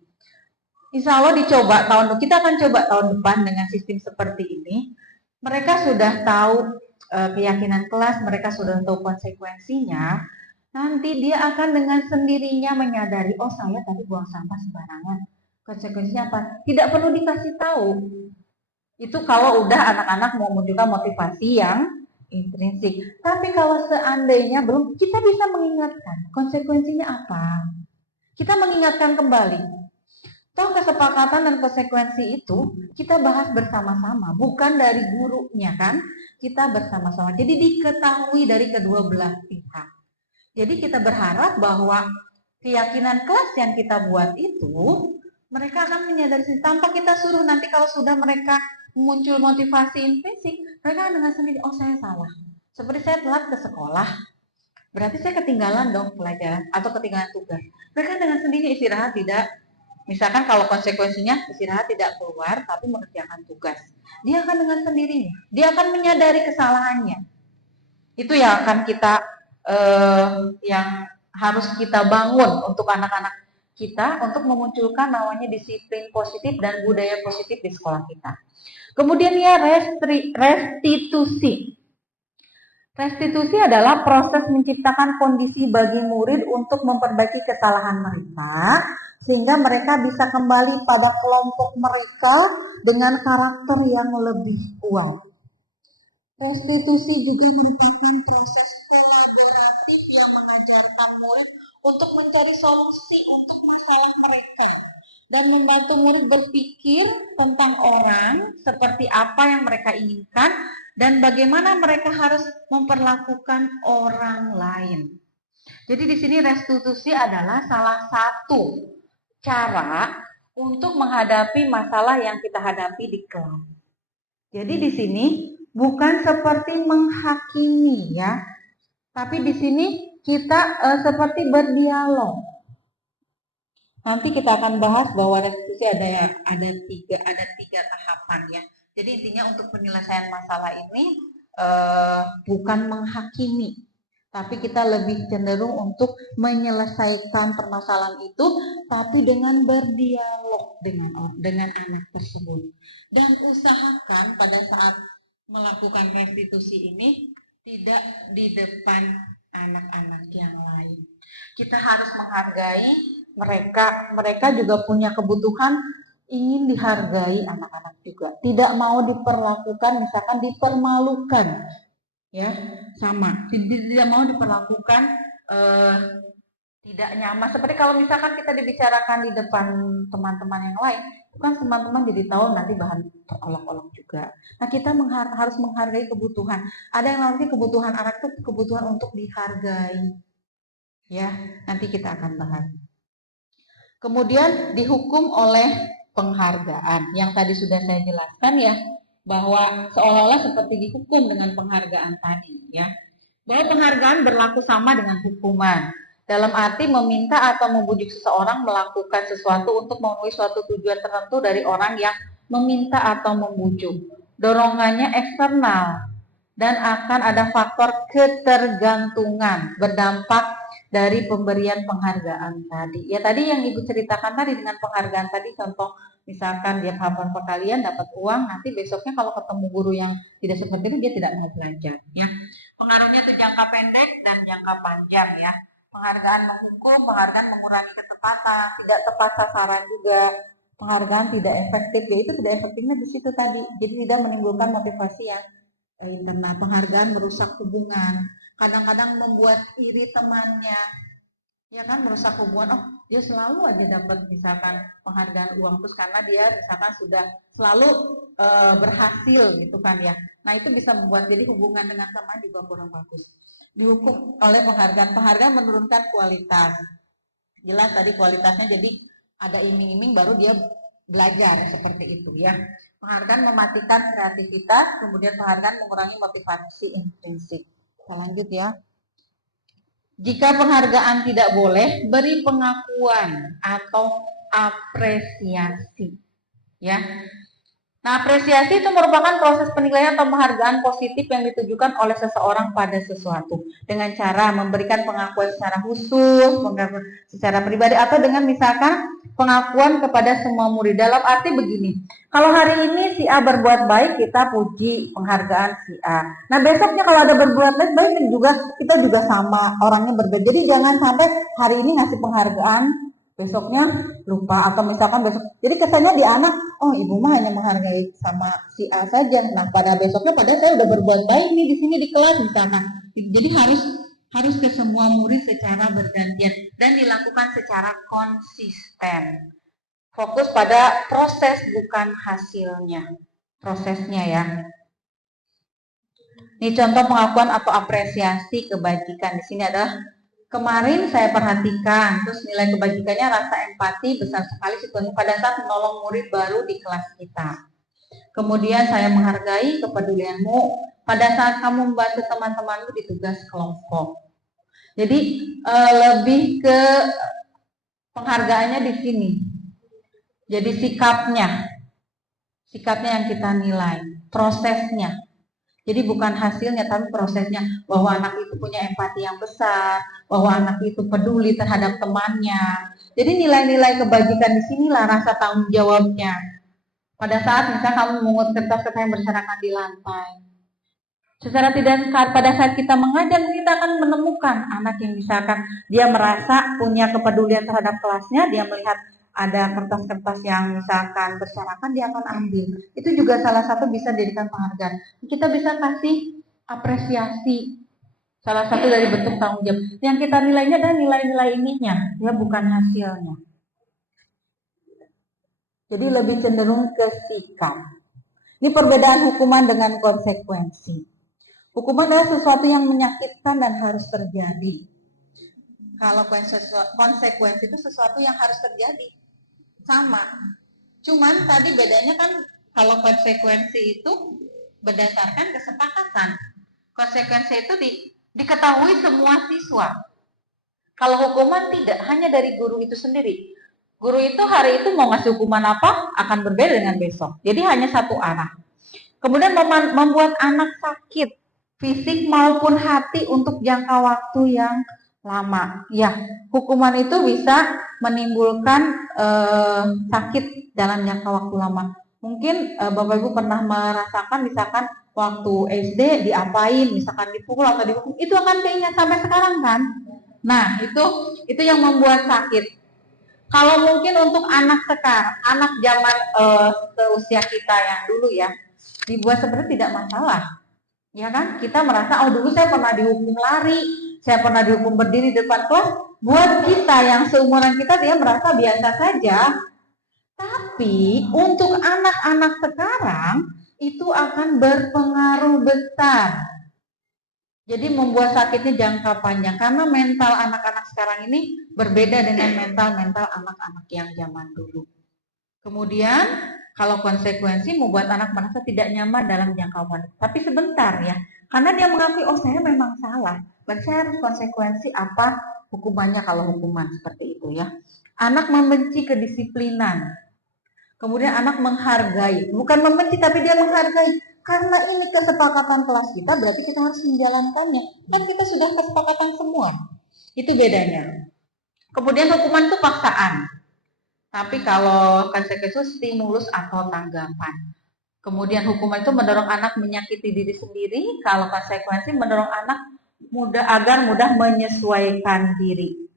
Insya Allah dicoba kita akan coba tahun depan dengan sistem seperti ini. Mereka sudah tahu keyakinan kelas, mereka sudah tahu konsekuensinya. Nanti dia akan dengan sendirinya menyadari, oh saya tadi buang sampah sembarangan. Konsekuensinya apa? Tidak perlu dikasih tahu. Itu kalau udah anak-anak mau menunjukkan motivasi yang intrinsik. Tapi kalau seandainya belum, kita bisa mengingatkan konsekuensinya apa. Kita mengingatkan kembali. Toh kesepakatan dan konsekuensi itu kita bahas bersama-sama, bukan dari gurunya kan, kita bersama-sama. Jadi diketahui dari kedua belah pihak. Jadi kita berharap bahwa keyakinan kelas yang kita buat itu, mereka akan menyadari tanpa kita suruh. Nanti kalau sudah mereka muncul motivasi intrinsik, mereka dengan sendiri, oh saya salah. Seperti saya telat ke sekolah, berarti saya ketinggalan dong pelajaran atau ketinggalan tugas. Mereka dengan sendiri istirahat tidak, misalkan kalau konsekuensinya istirahat tidak keluar tapi mengerjakan tugas. Dia akan dengan sendirinya, dia akan menyadari kesalahannya. Itu yang akan kita, yang harus kita bangun untuk anak-anak kita untuk memunculkan namanya disiplin positif dan budaya positif di sekolah kita. Kemudian ya restitusi. Restitusi adalah proses menciptakan kondisi bagi murid untuk memperbaiki kesalahan mereka sehingga mereka bisa kembali pada kelompok mereka dengan karakter yang lebih kuat. Restitusi juga merupakan proses kolaboratif yang mengajarkan murid untuk mencari solusi untuk masalah mereka dan membantu murid berpikir tentang orang seperti apa yang mereka inginkan dan bagaimana mereka harus memperlakukan orang lain. Jadi di sini restitusi adalah salah satu cara untuk menghadapi masalah yang kita hadapi di kelas. Jadi di sini bukan seperti menghakimi ya, tapi di sini kita seperti berdialog. Nanti kita akan bahas bahwa restitusi ada tiga tahapan ya. Jadi intinya untuk penyelesaian masalah ini bukan menghakimi, tapi kita lebih cenderung untuk menyelesaikan permasalahan itu, tapi dengan berdialog dengan anak tersebut. Dan usahakan pada saat melakukan restitusi ini tidak di depan anak-anak yang lain. Kita harus menghargai mereka juga punya kebutuhan ingin dihargai anak-anak juga. Tidak mau diperlakukan, misalkan dipermalukan, ya sama. Tidak mau diperlakukan tidak nyaman. Seperti kalau misalkan kita dibicarakan di depan teman-teman yang lain, itu kan teman-teman jadi tahu nanti bahan terolok-olok juga. Nah kita harus menghargai kebutuhan. Ada yang namanya kebutuhan anak itu kebutuhan untuk dihargai. Ya, nanti kita akan bahas. Kemudian dihukum oleh penghargaan. Yang tadi sudah saya jelaskan ya, bahwa seolah-olah seperti dihukum dengan penghargaan tadi ya. Bahwa penghargaan berlaku sama dengan hukuman. Dalam arti meminta atau membujuk seseorang melakukan sesuatu untuk memenuhi suatu tujuan tertentu dari orang yang meminta atau membujuk. Dorongannya eksternal dan akan ada faktor ketergantungan berdampak dari pemberian penghargaan tadi. Ya tadi yang Ibu ceritakan tadi dengan penghargaan tadi, contoh misalkan dia hafal perkalian dapat uang, nanti besoknya kalau ketemu guru yang tidak seperti itu dia tidak mau belajar ya. Pengaruhnya itu jangka pendek dan jangka panjang ya. Penghargaan menghukum, penghargaan mengurangi ketepatan, tidak tepat sasaran juga. Penghargaan tidak efektif, yaitu tidak efektifnya di situ tadi. Jadi tidak menimbulkan motivasi yang internal. Penghargaan merusak hubungan, kadang-kadang membuat iri temannya, ya kan, merusak hubungan. Oh dia selalu aja dapat misalkan penghargaan uang terus karena dia misalkan sudah selalu berhasil gitu kan ya. Nah itu bisa membuat jadi hubungan dengan teman juga kurang bagus. Dihukum oleh penghargaan menurunkan kualitas. Jelas tadi kualitasnya, jadi ada iming-iming baru dia belajar seperti itu ya. Penghargaan mematikan kreativitas, kemudian penghargaan mengurangi motivasi intrinsik. Kita lanjut ya. Jika penghargaan tidak boleh, beri pengakuan atau apresiasi ya. Nah, apresiasi itu merupakan proses penilaian atau penghargaan positif yang ditujukan oleh seseorang pada sesuatu dengan cara memberikan pengakuan secara khusus, secara pribadi, atau dengan misalkan pengakuan kepada semua murid. Dalam arti begini, kalau hari ini si A berbuat baik, kita puji penghargaan si A. Nah, besoknya kalau ada berbuat baik juga, kita juga sama, orangnya berbeda. Jadi jangan sampai hari ini ngasih penghargaan, besoknya lupa, atau misalkan besok, jadi kesannya di anak, oh ibu mah hanya menghargai sama si A saja. Nah pada besoknya, pada saya udah berbuat baik nih di sini di kelas misalkan. Jadi harus ke semua murid secara bergantian dan dilakukan secara konsisten. Fokus pada proses bukan hasilnya, prosesnya ya. Ini contoh pengakuan atau apresiasi kebajikan. Di sini adalah kemarin saya perhatikan, terus nilai kebajikannya rasa empati besar sekali pada saat menolong murid baru di kelas kita. Kemudian saya menghargai kepedulianmu pada saat kamu membantu teman-temanmu di tugas kelompok. Jadi lebih ke penghargaannya di sini. Jadi sikapnya yang kita nilai, prosesnya. Jadi bukan hasilnya, tapi prosesnya, bahwa anak itu punya empati yang besar, bahwa anak itu peduli terhadap temannya. Jadi nilai-nilai kebajikan di sinilah rasa tanggung jawabnya. Pada saat misalnya kamu memungut kertas-kertas yang berserakan di lantai, secara tidak sadar pada saat kita mengajar, kita akan menemukan anak yang misalkan dia merasa punya kepedulian terhadap kelasnya, dia melihat ada kertas-kertas yang misalkan berserakan, dia akan ambil. Itu juga salah satu bisa dijadikan penghargaan. Kita bisa kasih apresiasi, salah satu dari bentuk tanggung jawab. Yang kita nilainya adalah nilai-nilai ininya, ya bukan hasilnya. Jadi lebih cenderung ke sikap. Ini perbedaan hukuman dengan konsekuensi. Hukuman adalah sesuatu yang menyakitkan dan harus terjadi. Kalau konsekuensi itu sesuatu yang harus terjadi. Sama. Cuman tadi bedanya kan, kalau konsekuensi itu berdasarkan kesepakatan. Konsekuensi itu diketahui semua siswa. Kalau hukuman tidak, hanya dari guru itu sendiri. Guru itu hari itu mau ngasih hukuman apa akan berbeda dengan besok. Jadi hanya satu arah. Kemudian membuat anak sakit, fisik maupun hati untuk jangka waktu yang lama. Ya, hukuman itu bisa menimbulkan sakit dalam jangka waktu lama. Mungkin Bapak Ibu pernah merasakan misalkan waktu SD diapain, misalkan dipukul atau dihukum, itu akan keingat sampai sekarang kan? Nah, itu yang membuat sakit. Kalau mungkin untuk anak sekarang, anak zaman seusia kita yang dulu ya, dibuat seperti tidak masalah. Ya kan? Kita merasa, oh dulu saya pernah dihukum lari, saya pernah dihukum berdiri di depan kelas. Buat kita yang seumuran kita, dia merasa biasa saja. Tapi untuk anak-anak sekarang itu akan berpengaruh besar. Jadi membuat sakitnya jangka panjang, karena mental anak-anak sekarang ini berbeda dengan mental anak-anak yang zaman dulu. Kemudian kalau konsekuensi membuat anak merasa tidak nyaman dalam jangka waktu. Tapi sebentar ya, karena dia mengakui, oh saya memang salah, berarti saya harus konsekuensi apa hukumannya kalau hukuman seperti itu ya. Anak membenci kedisiplinan. Kemudian anak menghargai, bukan membenci tapi dia menghargai. Karena ini kesepakatan kelas kita, berarti kita harus menjalankannya. Kan kita sudah kesepakatan semua. Itu bedanya. Kemudian hukuman itu paksaan. Tapi kalau konsekuensi stimulus atau tanggapan. Kemudian hukuman itu mendorong anak menyakiti diri sendiri. Kalau konsekuensi mendorong anak agar mudah menyesuaikan diri.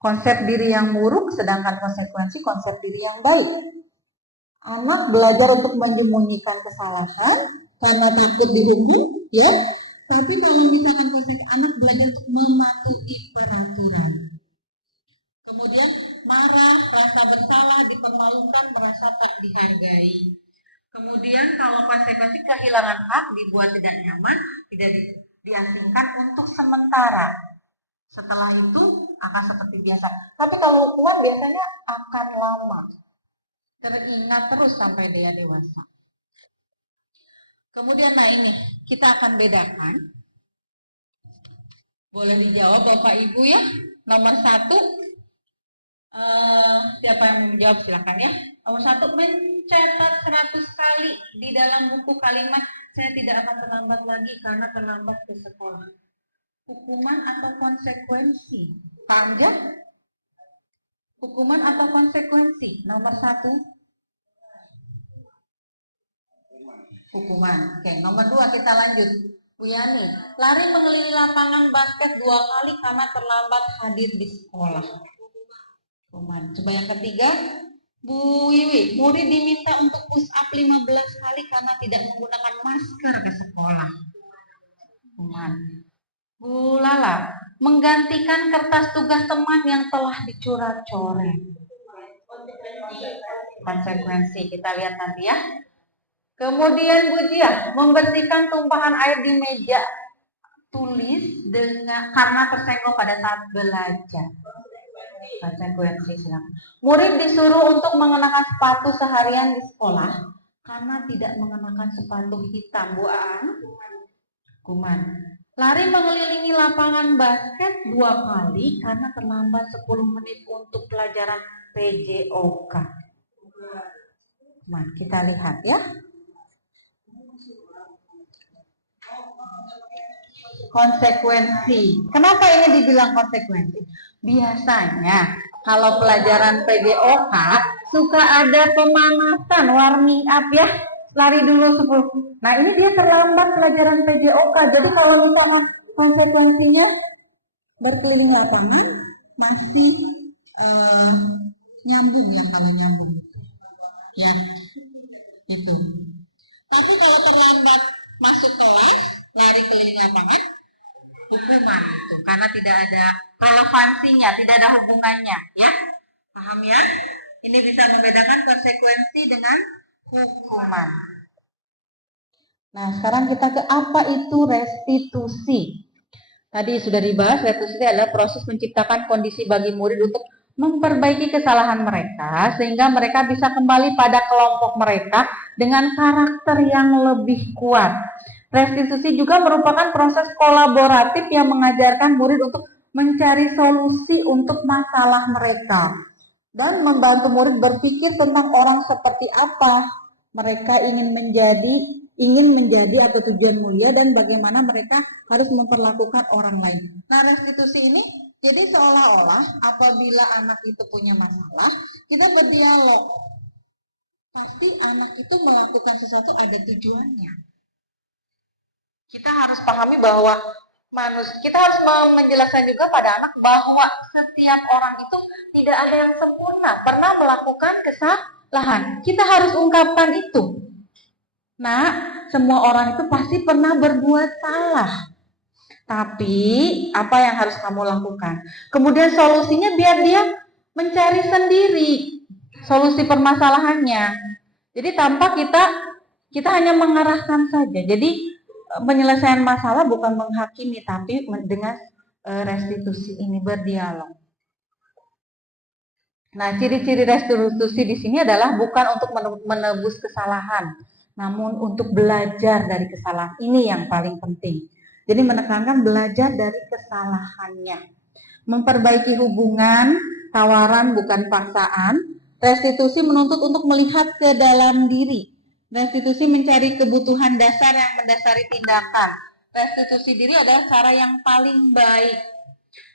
Konsep diri yang buruk, sedangkan konsekuensi konsep diri yang baik. Anak belajar untuk menyembunyikan kesalahan karena takut dihukum, ya. Tapi kalau misalkan konsekuensi, anak belajar untuk mematuhi peraturan. Kemudian marah, rasa bersalah, dipermalukan, merasa tak dihargai. Kemudian kalau konsekuensi kehilangan hak, dibuat tidak nyaman, tidak diasingkan untuk sementara. Setelah itu akan seperti biasa. Tapi kalau hukuman biasanya akan lama. Teringat terus sampai dia dewasa. Kemudian nah ini kita akan bedakan. Boleh dijawab Bapak Ibu ya. Nomor 1. Siapa yang mau menjawab silahkan ya. Nomor 1, mencatat 100 kali di dalam buku kalimat saya tidak akan terlambat lagi karena terlambat ke sekolah. Hukuman atau konsekuensi? Pak Amjad? Hukuman atau konsekuensi? Nomor 1. Hukuman. Oke, nomor 2 kita lanjut. Bu Yani, lari mengelilingi lapangan basket 2 kali karena terlambat hadir di sekolah. hukuman. Coba yang ketiga, Bu Wiwi, murid diminta untuk push up 15 kali karena tidak menggunakan masker ke sekolah. Hukuman. Bu Lala, menggantikan kertas tugas teman yang telah dicoret-coret. Konsekuensi, kita lihat nanti ya. Kemudian Bu Jia, membersihkan tumpahan air di meja tulis karena tersenggol pada saat belajar. Konsekuensi, silakan. Murid disuruh untuk mengenakan sepatu seharian di sekolah karena tidak mengenakan sepatu hitam. Bu Aan, hukuman. Lari mengelilingi lapangan basket 2 kali karena terlambat 10 menit untuk pelajaran PJOK. Nah, kita lihat ya. Konsekuensi. Kenapa ini dibilang konsekuensi? Biasanya kalau pelajaran PJOK suka ada pemanasan, warming up ya. Lari dulu 10. Nah, ini dia terlambat pelajaran PJOK. Jadi kalau misalkan konsekuensinya berkeliling lapangan masih nyambung ya, kalau nyambung. Ya. Itu. Tapi kalau terlambat masuk kelas, lari keliling lapangan, hukuman itu karena tidak ada relevansinya, tidak ada hubungannya, ya. Paham ya? Ini bisa membedakan konsekuensi dengan hukuman. Nah, sekarang kita ke apa itu restitusi. Tadi sudah dibahas, restitusi adalah proses menciptakan kondisi bagi murid untuk memperbaiki kesalahan mereka sehingga mereka bisa kembali pada kelompok mereka dengan karakter yang lebih kuat. Restitusi juga merupakan proses kolaboratif yang mengajarkan murid untuk mencari solusi untuk masalah mereka dan membantu murid berpikir tentang orang seperti apa mereka ingin menjadi atau tujuan mulia dan bagaimana mereka harus memperlakukan orang lain. Nah, restitusi ini jadi seolah-olah apabila anak itu punya masalah, kita berdialog. Pasti anak itu melakukan sesuatu ada tujuannya. Kita harus pahami bahwa kita harus menjelaskan juga pada anak bahwa setiap orang itu tidak ada yang sempurna, pernah melakukan kesalahan. Kita harus ungkapkan itu. Nah, semua orang itu pasti pernah berbuat salah. Tapi, apa yang harus kamu lakukan? Kemudian solusinya biar dia mencari sendiri solusi permasalahannya. Jadi tanpa kita hanya mengarahkan saja. Jadi penyelesaian masalah bukan menghakimi, tapi dengan restitusi ini berdialog. Nah, ciri-ciri restitusi di sini adalah bukan untuk menebus kesalahan, namun untuk belajar dari kesalahan. Ini yang paling penting. Jadi menekankan belajar dari kesalahannya. Memperbaiki hubungan, tawaran bukan paksaan. Restitusi menuntut untuk melihat ke dalam diri. Restitusi mencari kebutuhan dasar yang mendasari tindakan. Restitusi diri adalah cara yang paling baik.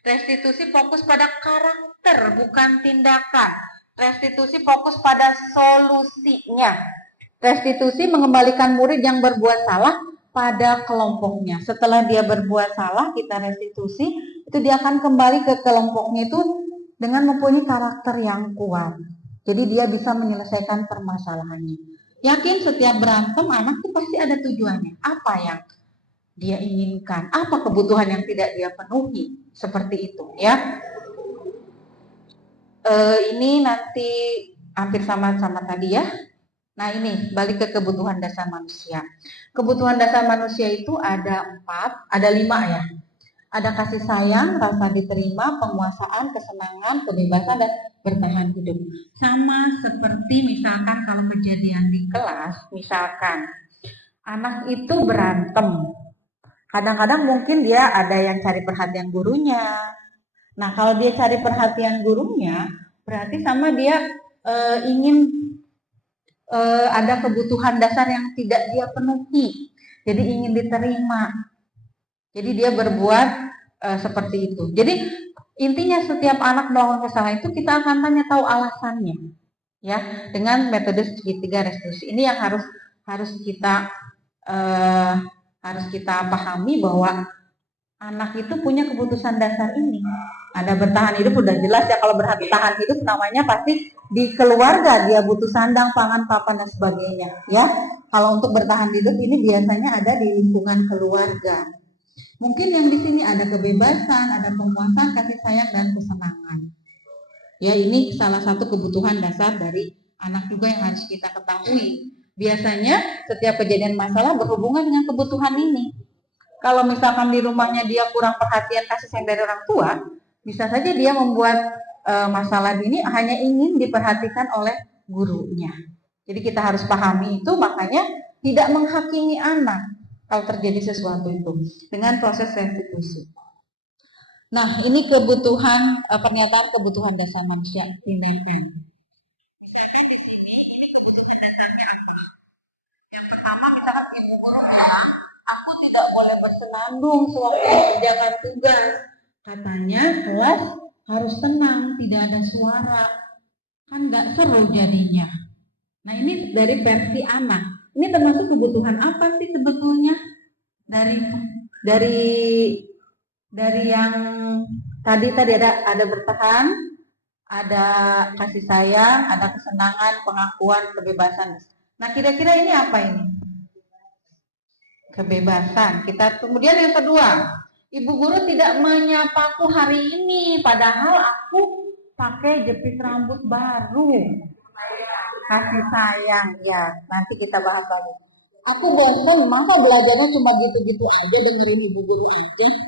Restitusi fokus pada karakter, bukan tindakan. Restitusi fokus pada solusinya. Restitusi mengembalikan murid yang berbuat salah pada kelompoknya. Setelah dia berbuat salah, kita restitusi, itu dia akan kembali ke kelompoknya itu dengan mempunyai karakter yang kuat. Jadi dia bisa menyelesaikan permasalahannya. Yakin setiap berantem anak itu pasti ada tujuannya. Apa yang dia inginkan? Apa kebutuhan yang tidak dia penuhi? Seperti itu, ya. Ini nanti hampir sama-sama tadi ya. Nah, ini balik ke kebutuhan dasar manusia. Kebutuhan dasar manusia itu ada 5 ya. Ada kasih sayang, rasa diterima, penguasaan, kesenangan, kebebasan, dan bertahan hidup. Sama seperti misalkan kalau kejadian di kelas, misalkan anak itu berantem. Kadang-kadang mungkin dia ada yang cari perhatian gurunya. Nah, kalau dia cari perhatian gurunya, berarti sama dia ingin ada kebutuhan dasar yang tidak dia penuhi. Jadi ingin diterima. Jadi dia berbuat seperti itu. Jadi intinya setiap anak melakukan kesalahan itu kita akan tanya tahu alasannya, ya, dengan metode segitiga restitusi. Ini yang harus kita pahami bahwa anak itu punya kebutuhan dasar ini. Ada bertahan hidup udah jelas ya, kalau bertahan hidup namanya pasti di keluarga dia butuh sandang, pangan, papan dan sebagainya ya. Kalau untuk bertahan hidup ini biasanya ada di lingkungan keluarga. Mungkin yang di sini ada kebebasan, ada pemuasan, kasih sayang dan kesenangan. Ya, ini salah satu kebutuhan dasar dari anak juga yang harus kita ketahui. Biasanya setiap kejadian masalah berhubungan dengan kebutuhan ini. Kalau misalkan di rumahnya dia kurang perhatian kasih sayang dari orang tua, bisa saja dia membuat masalah ini hanya ingin diperhatikan oleh gurunya. Jadi kita harus pahami itu, makanya tidak menghakimi anak kalau terjadi sesuatu itu dengan proses restitusi. Nah, ini kebutuhan pernyataan kebutuhan dasar manusia, tindakan. Misalkan di sini ini kebutuhan dasarnya apa? Yang pertama, misalkan ibu guru bilang, aku tidak boleh bersenandung sewaktu mengerjakan tugas. Katanya kelas harus tenang, tidak ada suara. Kan nggak seru jadinya. Nah, ini dari versi anak. Ini termasuk kebutuhan apa sih sebetulnya? Dari yang tadi ada bertahan, ada kasih sayang, ada kesenangan, pengakuan, kebebasan. Nah, kira-kira ini apa ini? Kebebasan. Kemudian yang kedua, ibu guru tidak menyapaku hari ini, padahal aku pakai jepit rambut baru. Kasih sayang, ya. Nanti kita bahas lagi. Aku bosen, masa belajarnya cuma gitu-gitu aja, dengerin ibu guru aja.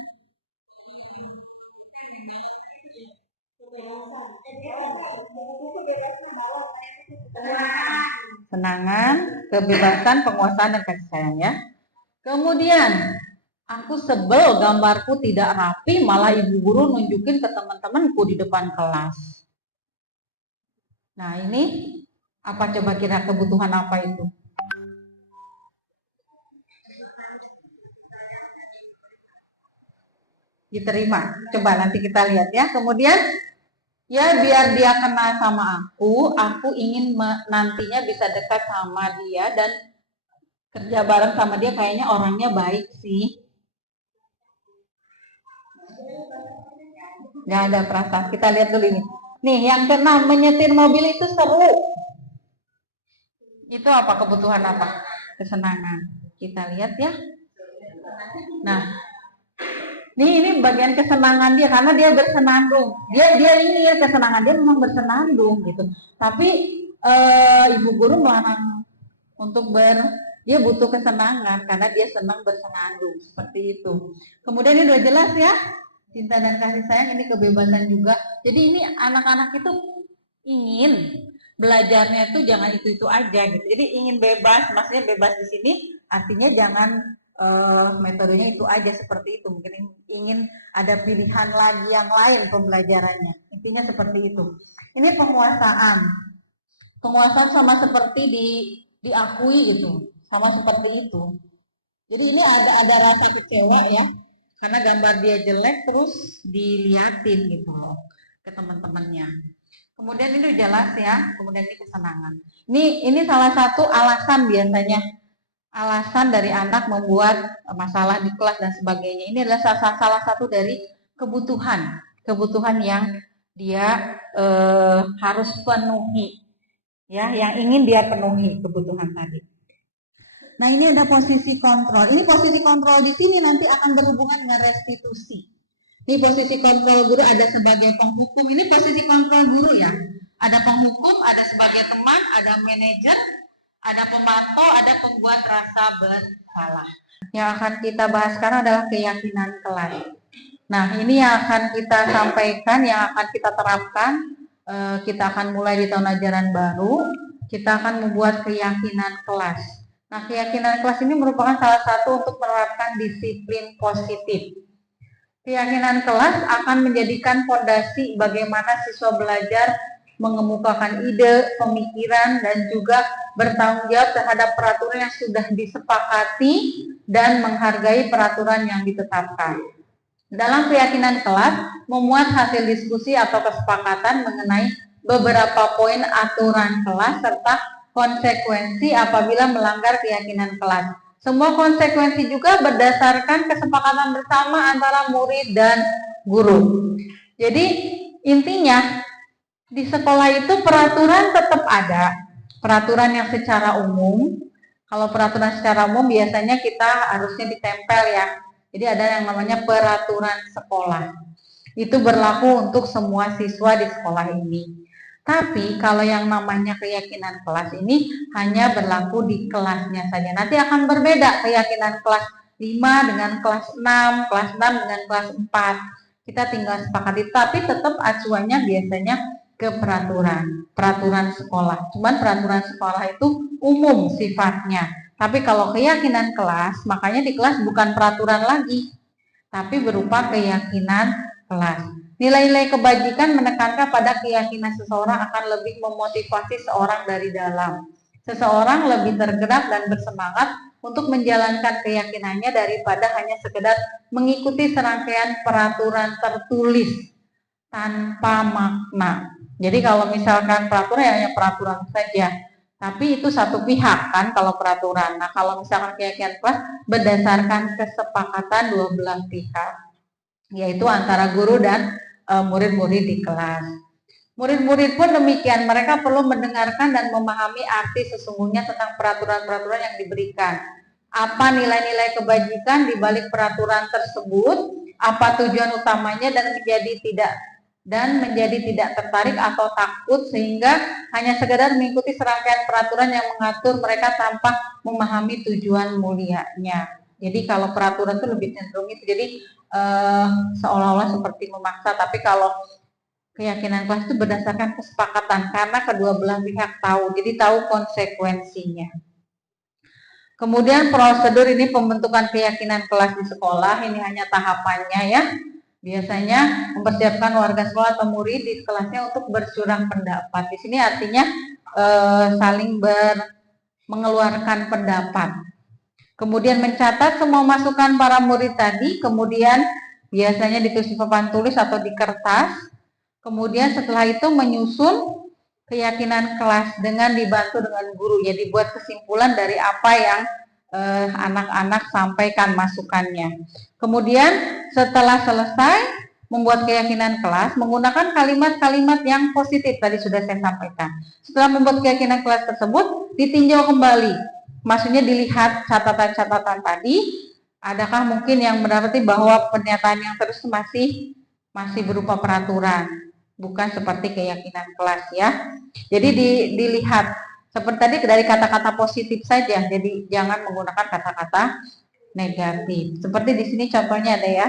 Kesenangan, kebebasan, penguasaan dan kasih sayang ya. Kemudian aku sebel gambarku tidak rapi, malah ibu guru nunjukin ke teman-temanku di depan kelas. Nah, ini apa coba kira kebutuhan apa itu? Diterima. Coba nanti kita lihat ya. Kemudian ya biar dia kenal sama aku ingin nantinya bisa dekat sama dia dan kerja bareng sama dia, kayaknya orangnya baik sih. Nggak ada perasaan. Kita lihat dulu ini. Nih, yang keenam, menyetir mobil itu seru. Itu apa? Kebutuhan apa? Kesenangan. Kita lihat ya. Nah, ini bagian kesenangan dia karena dia bersenandung. Dia ingin kesenangan dia memang bersenandung gitu. Tapi ibu guru melarang untuk dia butuh kesenangan karena dia senang bersenandung, seperti itu. Kemudian ini udah jelas ya, cinta dan kasih sayang, ini kebebasan juga. Jadi ini anak-anak itu ingin belajarnya itu jangan itu aja gitu. Jadi ingin bebas, maksudnya bebas di sini artinya jangan metodenya itu aja seperti itu. Mungkin ingin ada pilihan lagi yang lain pembelajarannya. Intinya seperti itu. Ini penguasaan. Penguasaan sama seperti diakui gitu. Sama seperti itu. Jadi ini ada rasa kecewa ya, karena gambar dia jelek terus diliatin gitu loh ke teman-temannya. Kemudian ini jelas ya, kemudian ini kesenangan. Ini salah satu alasan biasanya, alasan dari anak membuat masalah di kelas dan sebagainya. Ini adalah salah satu dari kebutuhan yang dia harus penuhi, ya, yang ingin dia penuhi kebutuhan tadi. Nah, ini ada posisi kontrol. Ini posisi kontrol di sini nanti akan berhubungan dengan restitusi. Ini posisi kontrol guru ada sebagai penghukum. Ini posisi kontrol guru ya. Ada penghukum, ada sebagai teman, ada manajer, ada pemantau, ada pembuat rasa bersalah. Yang akan kita bahas sekarang adalah keyakinan kelas. Nah, ini yang akan kita sampaikan, yang akan kita terapkan. Kita akan mulai di tahun ajaran baru. Kita akan membuat keyakinan kelas. Nah, keyakinan kelas ini merupakan salah satu untuk menerapkan disiplin positif. Keyakinan kelas akan menjadikan fondasi bagaimana siswa belajar mengemukakan ide, pemikiran, dan juga bertanggung jawab terhadap peraturan yang sudah disepakati dan menghargai peraturan yang ditetapkan. Dalam keyakinan kelas, memuat hasil diskusi atau kesepakatan mengenai beberapa poin aturan kelas serta konsekuensi apabila melanggar keyakinan kelas. Semua konsekuensi juga berdasarkan kesepakatan bersama antara murid dan guru. Jadi intinya di sekolah itu peraturan tetap ada, peraturan yang secara umum. Kalau peraturan secara umum biasanya kita harusnya ditempel ya. Jadi ada yang namanya peraturan sekolah. Itu berlaku untuk semua siswa di sekolah ini. Tapi kalau yang namanya keyakinan kelas ini hanya berlaku di kelasnya saja. Nanti akan berbeda keyakinan kelas 5 dengan kelas 6, kelas 6 dengan kelas 4. Kita tinggal sepakati, tapi tetap acuannya biasanya ke peraturan sekolah. Cuman peraturan sekolah itu umum sifatnya. Tapi kalau keyakinan kelas, makanya di kelas bukan peraturan lagi, tapi berupa keyakinan kelas. Nilai-nilai kebajikan menekankan pada keyakinan seseorang akan lebih memotivasi seorang dari dalam. Seseorang lebih tergerak dan bersemangat untuk menjalankan keyakinannya daripada hanya sekedar mengikuti serangkaian peraturan tertulis tanpa makna. Jadi kalau misalkan peraturan ya hanya peraturan saja, tapi itu satu pihak kan kalau peraturan. Nah kalau misalkan keyakinan kelas berdasarkan kesepakatan dua belah pihak, yaitu antara guru dan murid-murid di kelas. Murid-murid pun demikian, mereka perlu mendengarkan dan memahami arti sesungguhnya tentang peraturan-peraturan yang diberikan. Apa nilai-nilai kebajikan di balik peraturan tersebut, apa tujuan utamanya dan menjadi tidak tertarik atau takut sehingga hanya sekedar mengikuti serangkaian peraturan yang mengatur mereka tanpa memahami tujuan mulianya. Jadi kalau peraturan itu lebih cenderung itu jadi seolah-olah seperti memaksa, tapi kalau keyakinan kelas itu berdasarkan kesepakatan karena kedua belah pihak tahu, jadi tahu konsekuensinya. Kemudian prosedur ini pembentukan keyakinan kelas di sekolah, ini hanya tahapannya ya. Biasanya mempersiapkan warga sekolah atau murid di kelasnya untuk bercurang pendapat. Di sini artinya saling mengeluarkan pendapat. Kemudian mencatat semua masukan para murid tadi, kemudian biasanya ditulis di papan tulis atau di kertas. Kemudian setelah itu menyusun keyakinan kelas dengan dibantu dengan guru. Jadi buat kesimpulan dari apa yang anak-anak sampaikan masukannya. Kemudian setelah selesai membuat keyakinan kelas menggunakan kalimat-kalimat yang positif tadi sudah saya sampaikan. Setelah membuat keyakinan kelas tersebut ditinjau kembali. Maksudnya dilihat catatan-catatan tadi, adakah mungkin yang mendapati bahwa pernyataan yang terus masih berupa peraturan, bukan seperti keyakinan kelas ya. Jadi dilihat seperti tadi dari kata-kata positif saja, jadi jangan menggunakan kata-kata negatif. Seperti di sini contohnya ada ya,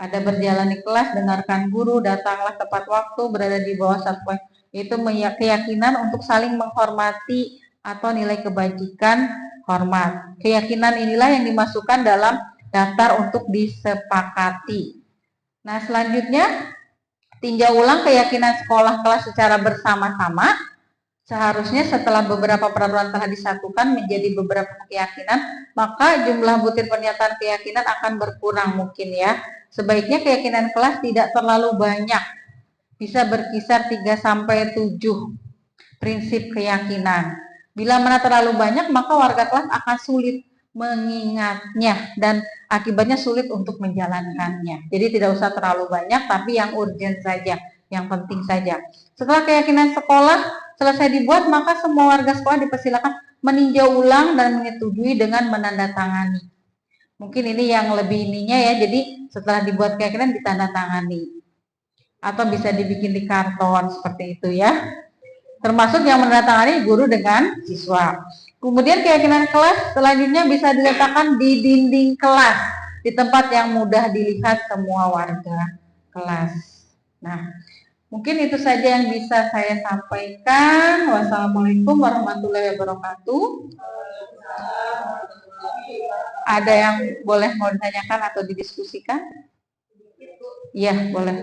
ada berjalan di kelas, dengarkan guru, datanglah tepat waktu, berada di bawah satu poin. Itu keyakinan untuk saling menghormati atau nilai kebajikan hormat. Keyakinan inilah yang dimasukkan dalam daftar untuk disepakati. Nah selanjutnya tinjau ulang keyakinan sekolah kelas secara bersama-sama. Seharusnya setelah beberapa peraturan telah disatukan menjadi beberapa keyakinan, maka jumlah butir pernyataan keyakinan akan berkurang mungkin ya. Sebaiknya keyakinan kelas tidak terlalu banyak, bisa berkisar 3-7 prinsip keyakinan. Bila mana terlalu banyak, maka warga kelas akan sulit mengingatnya dan akibatnya sulit untuk menjalankannya. Jadi tidak usah terlalu banyak, tapi yang urgent saja, yang penting saja. Setelah keyakinan sekolah selesai dibuat, maka semua warga sekolah dipersilakan meninjau ulang dan menyetujui dengan menandatangani. Mungkin ini yang lebih ininya ya, jadi setelah dibuat keyakinan ditandatangani. Atau bisa dibikin di karton seperti itu ya. Termasuk yang menandatangani guru dengan siswa. Kemudian keyakinan kelas selanjutnya bisa diletakkan di dinding kelas, di tempat yang mudah dilihat semua warga kelas. Nah, mungkin itu saja yang bisa saya sampaikan. Wassalamualaikum warahmatullahi wabarakatuh. Ada yang boleh mau ditanyakan atau didiskusikan? Iya, boleh.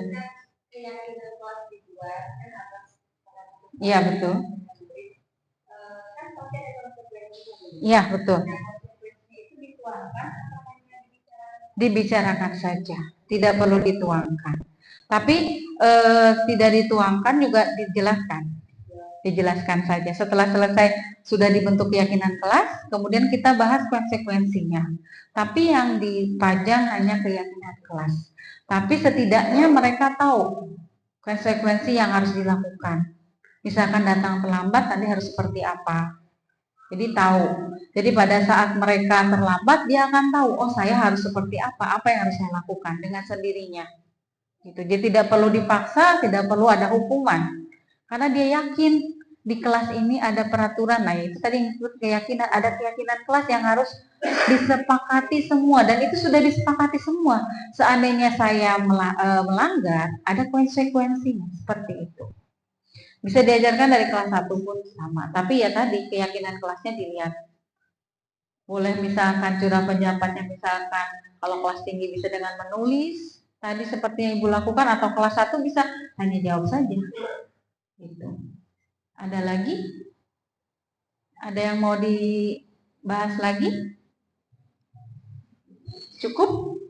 Iya, betul. Iya, betul. Dibicarakan saja, tidak perlu dituangkan. Tapi tidak dituangkan juga dijelaskan. dijelaskan saja. Setelah selesai sudah dibentuk keyakinan kelas, kemudian kita bahas konsekuensinya. Tapi yang dipajang hanya keyakinan kelas. Tapi setidaknya mereka tahu konsekuensi yang harus dilakukan. Misalkan datang terlambat, nanti harus seperti apa. Jadi tahu. Jadi pada saat mereka terlambat, dia akan tahu, oh saya harus seperti apa yang harus saya lakukan dengan sendirinya. Gitu. Jadi tidak perlu dipaksa, tidak perlu ada hukuman. Karena dia yakin di kelas ini ada peraturan. Nah, itu tadi disebut keyakinan, ada keyakinan kelas yang harus disepakati semua, dan itu sudah disepakati semua. Seandainya saya melanggar, ada konsekuensinya, seperti itu. Bisa diajarkan dari kelas 1 pun sama, tapi ya tadi keyakinan kelasnya dilihat. Boleh misalkan curah penjawabnya, misalkan kalau kelas tinggi bisa dengan menulis, tadi seperti yang Ibu lakukan, atau kelas 1 bisa hanya jawab saja. Gitu. Ada lagi? Ada yang mau dibahas lagi? Cukup?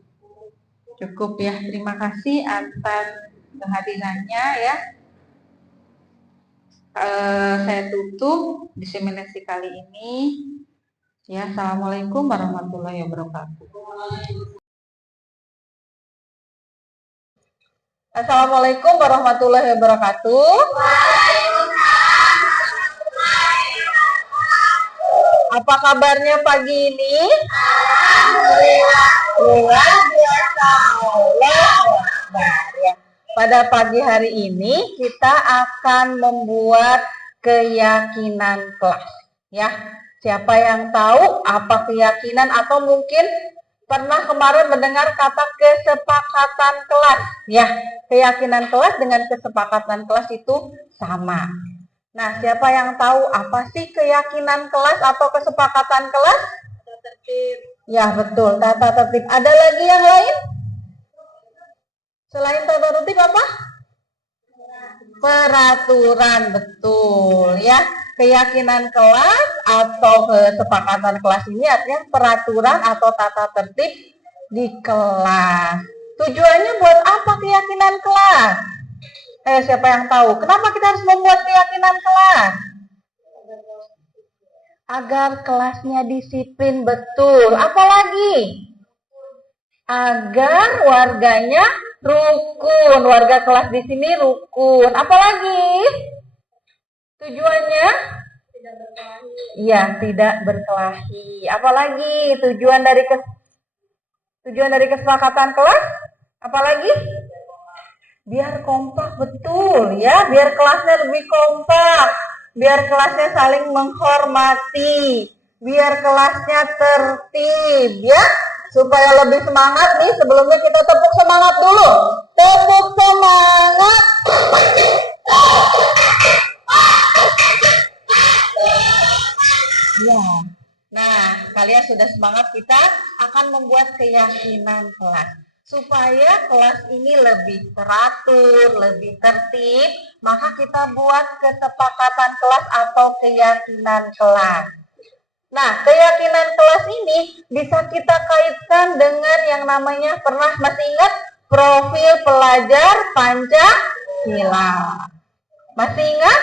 Cukup ya. Terima kasih atas kehadirannya ya. Saya tutup diseminasi kali ini. Ya, assalamualaikum warahmatullahi wabarakatuh. Assalamualaikum warahmatullahi wabarakatuh. Apa kabarnya pagi ini? Alhamdulillah. Luar biasa. Allah Akbar ya. Pada pagi hari ini kita akan membuat keyakinan kelas. Ya, siapa yang tahu apa keyakinan, atau mungkin pernah kemarin mendengar kata kesepakatan kelas? Ya, keyakinan kelas dengan kesepakatan kelas itu sama. Nah, siapa yang tahu apa sih keyakinan kelas atau kesepakatan kelas? Tata tertib. Ya, betul, tata tertib. Ada lagi yang lain? Selain tata tertib apa? Peraturan, betul ya. Keyakinan kelas atau kesepakatan kelas ini artinya peraturan atau tata tertib di kelas. Tujuannya buat apa keyakinan kelas? Siapa yang tahu? Kenapa kita harus membuat keyakinan kelas? Agar kelasnya disiplin, betul. Apalagi? Agar warganya rukun, warga kelas di sini rukun. Apalagi tujuannya? Tidak berkelahi. Iya, tidak berkelahi. Apalagi tujuan dari kesepakatan kelas? Apalagi? Biar kompak, betul ya. Biar kelasnya lebih kompak. Biar kelasnya saling menghormati. Biar kelasnya tertib ya. Supaya lebih semangat nih, sebelumnya kita tepuk semangat dulu. Tepuk semangat. Ya. Nah, kalian sudah semangat, kita akan membuat keyakinan kelas. Supaya kelas ini lebih teratur, lebih tertib, maka kita buat kesepakatan kelas atau keyakinan kelas. Nah, keyakinan kelas ini bisa kita kaitkan dengan yang namanya, masih ingat profil pelajar Pancasila? Masih ingat?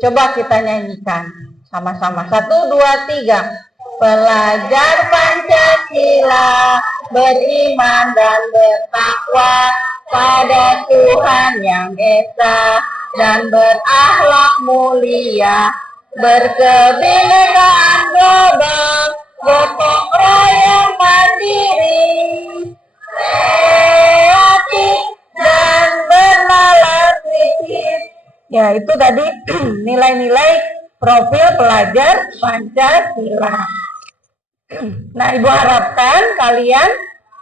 Coba kita nyanyikan sama-sama. 1, 2, 3. Pelajar Pancasila beriman dan bertakwa pada Tuhan Yang Esa dan berakhlak mulia, berkebinekaan global, gotong royong mandiri, kreatif dan bernalar kritis. Ya, itu tadi nilai-nilai profil pelajar Pancasila. Nah, Ibu harapkan kalian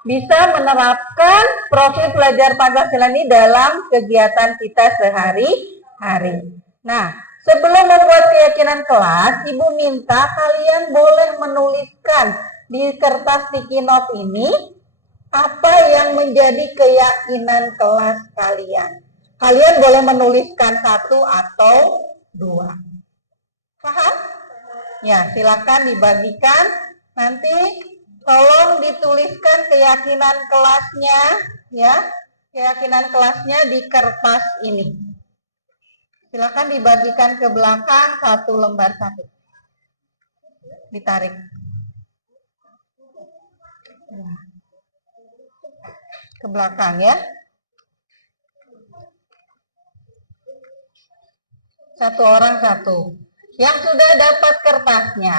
bisa menerapkan profil pelajar Pancasila ini dalam kegiatan kita sehari-hari. Nah, sebelum membuat keyakinan kelas, Ibu minta kalian boleh menuliskan di kertas sticky note ini apa yang menjadi keyakinan kelas kalian. Kalian boleh menuliskan 1 atau 2. Paham? Ya, silakan dibagikan. Nanti tolong dituliskan keyakinan kelasnya, ya, keyakinan kelasnya di kertas ini. Silakan dibagikan ke belakang 1 lembar 1. Ditarik. Ke belakang ya. 1 orang 1. Yang sudah dapat kertasnya,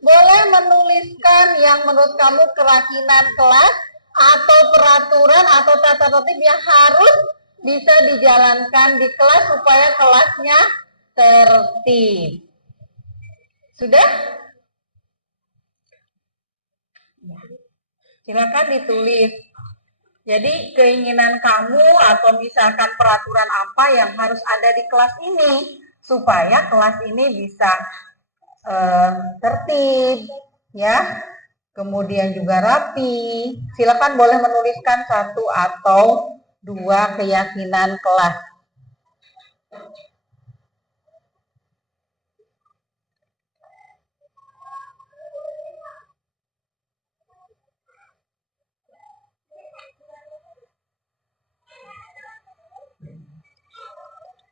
boleh menuliskan yang menurut kamu kerakinan kelas atau peraturan atau tata tertib yang harus bisa dijalankan di kelas supaya kelasnya tertib. Sudah? Silakan ditulis. Jadi keinginan kamu atau misalkan peraturan apa yang harus ada di kelas ini supaya kelas ini bisa tertib, ya. Kemudian juga rapi. Silakan boleh menuliskan 1 atau 2 keyakinan kelas.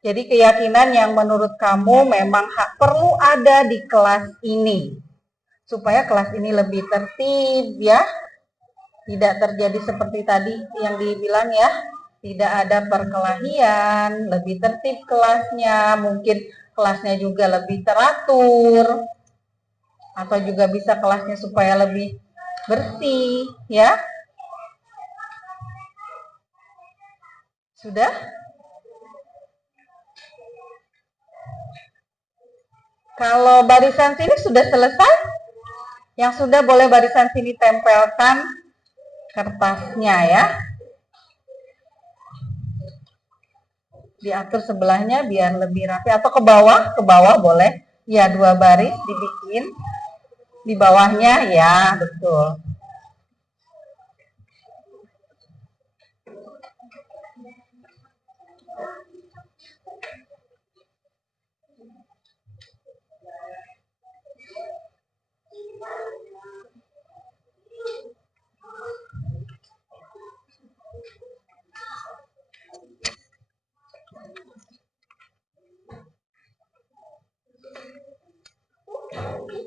Jadi keyakinan yang menurut kamu memang perlu ada di kelas ini. Supaya kelas ini lebih tertib ya. Tidak terjadi seperti tadi yang dibilang ya. Tidak ada perkelahian, lebih tertib kelasnya. Mungkin kelasnya juga lebih teratur. Atau juga bisa kelasnya supaya lebih bersih ya. Sudah? Kalau barisan sini sudah selesai, yang sudah boleh barisan sini tempelkan kertasnya ya. Diatur sebelahnya biar lebih rapi atau ke bawah boleh. Ya 2 baris dibikin. Di bawahnya ya, betul.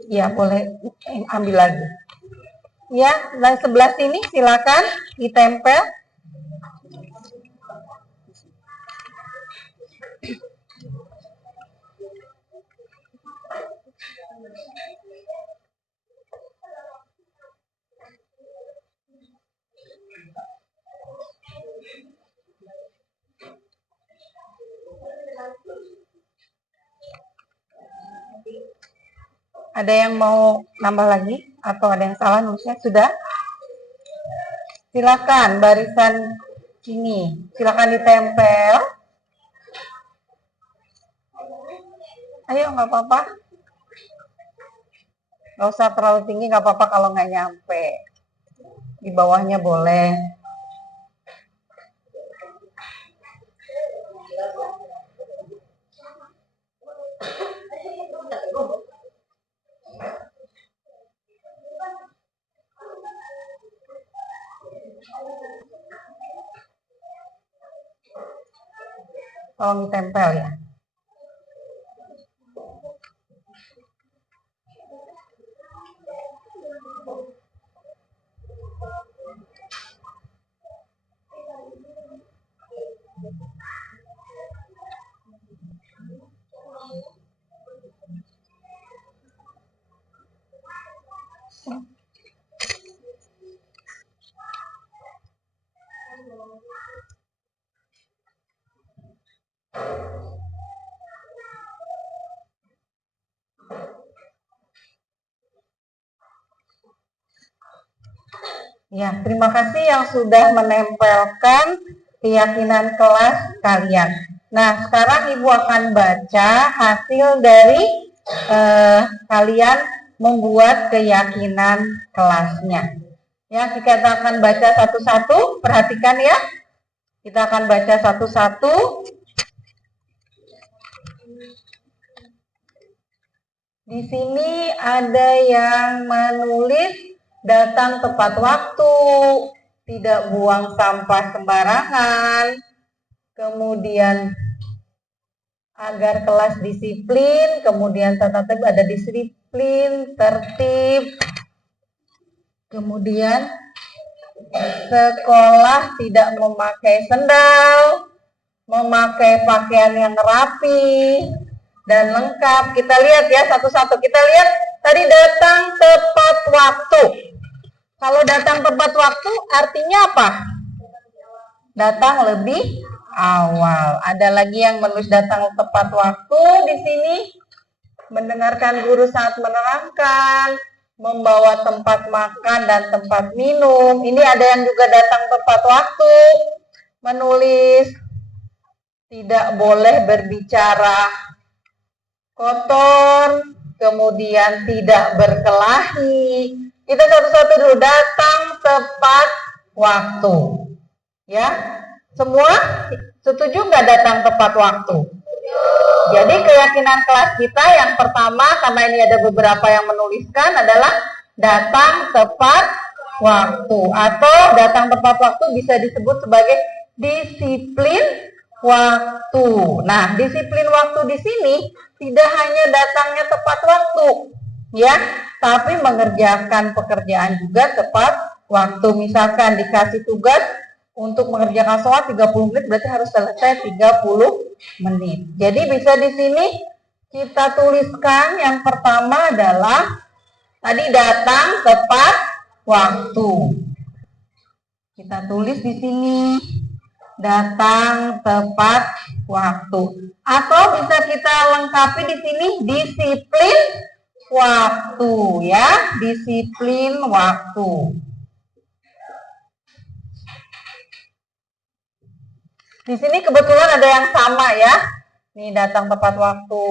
Ya, boleh ambil lagi. Ya, dan sebelah sini silakan ditempel. Ada yang mau nambah lagi atau ada yang salah nulisnya? Sudah? Silakan barisan ini, silakan ditempel. Ayo, nggak apa-apa. Nggak usah terlalu tinggi, nggak apa-apa kalau nggak nyampe. Di bawahnya boleh. Tolong ditempel ya. Ya, terima kasih yang sudah menempelkan keyakinan kelas kalian. Nah, sekarang Ibu akan baca hasil dari kalian membuat keyakinan kelasnya. Ya, kita akan baca satu-satu, perhatikan ya. Kita akan baca satu-satu. Di sini ada yang menulis datang tepat waktu, tidak buang sampah sembarangan, kemudian agar kelas disiplin, kemudian tata tertib ada disiplin, tertib, kemudian sekolah tidak memakai sendal, memakai pakaian yang rapi dan lengkap. Kita lihat ya satu-satu. Kita lihat tadi datang tepat waktu. Kalau datang tepat waktu artinya apa? Datang lebih awal. Ada lagi yang menulis datang tepat waktu di sini. Mendengarkan guru saat menerangkan, membawa tempat makan dan tempat minum. Ini ada yang juga datang tepat waktu. Menulis tidak boleh berbicara kotor, kemudian tidak berkelahi. Kita satu-satu dulu, datang tepat waktu. Ya, semua setuju nggak datang tepat waktu? Jadi keyakinan kelas kita yang pertama, karena ini ada beberapa yang menuliskan, adalah datang tepat waktu. Atau datang tepat waktu bisa disebut sebagai disiplin waktu. Nah, disiplin waktu di sini tidak hanya datangnya tepat waktu, ya, tapi mengerjakan pekerjaan juga tepat waktu. Misalkan dikasih tugas untuk mengerjakan sholat 30 menit, berarti harus selesai 30 menit. Jadi bisa di sini kita tuliskan yang pertama adalah tadi datang tepat waktu. Kita tulis di sini datang tepat waktu. Atau bisa kita lengkapi di sini disiplin waktu, ya, disiplin waktu. Di sini kebetulan ada yang sama ya. Nih datang tepat waktu.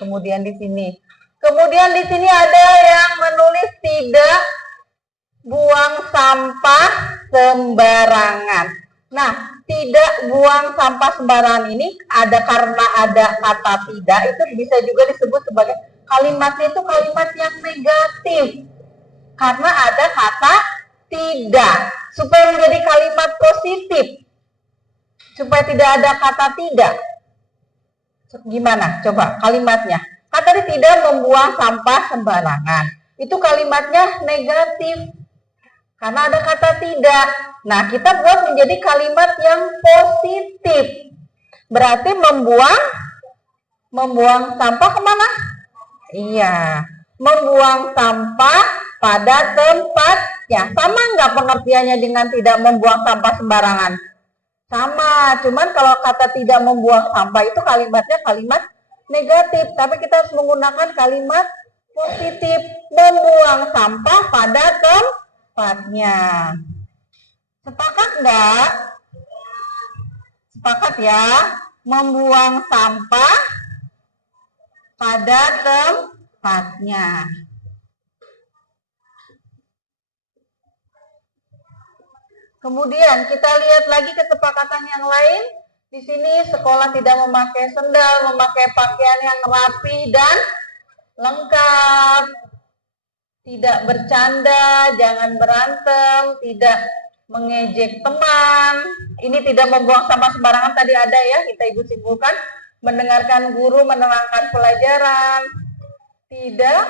Kemudian di sini. Kemudian di sini ada yang menulis tidak buang sampah sembarangan. Nah, tidak buang sampah sembarangan ini ada karena ada kata tidak, itu bisa juga disebut sebagai kalimatnya itu kalimat yang negatif. Karena ada kata tidak. Supaya menjadi kalimat positif, supaya tidak ada kata tidak. Gimana? Coba kalimatnya. Kata tidak membuang sampah sembarangan. Itu kalimatnya negatif. Karena ada kata tidak. Nah, kita buat menjadi kalimat yang positif. Berarti membuang sampah kemana? Iya. Membuang sampah pada tempatnya. Sama nggak pengertiannya dengan tidak membuang sampah sembarangan? Sama, cuman kalau kata tidak membuang sampah itu kalimatnya kalimat negatif, tapi kita harus menggunakan kalimat positif, membuang sampah pada tempatnya. Sepakat nggak? Sepakat ya, membuang sampah pada tempatnya. Kemudian kita lihat lagi kesepakatan yang lain. Di sini sekolah tidak memakai sendal, memakai pakaian yang rapi dan lengkap. Tidak bercanda, jangan berantem, tidak mengejek teman. Ini tidak membuang sampah sembarangan tadi ada ya, kita ibu simpulkan. Mendengarkan guru menerangkan pelajaran. Tidak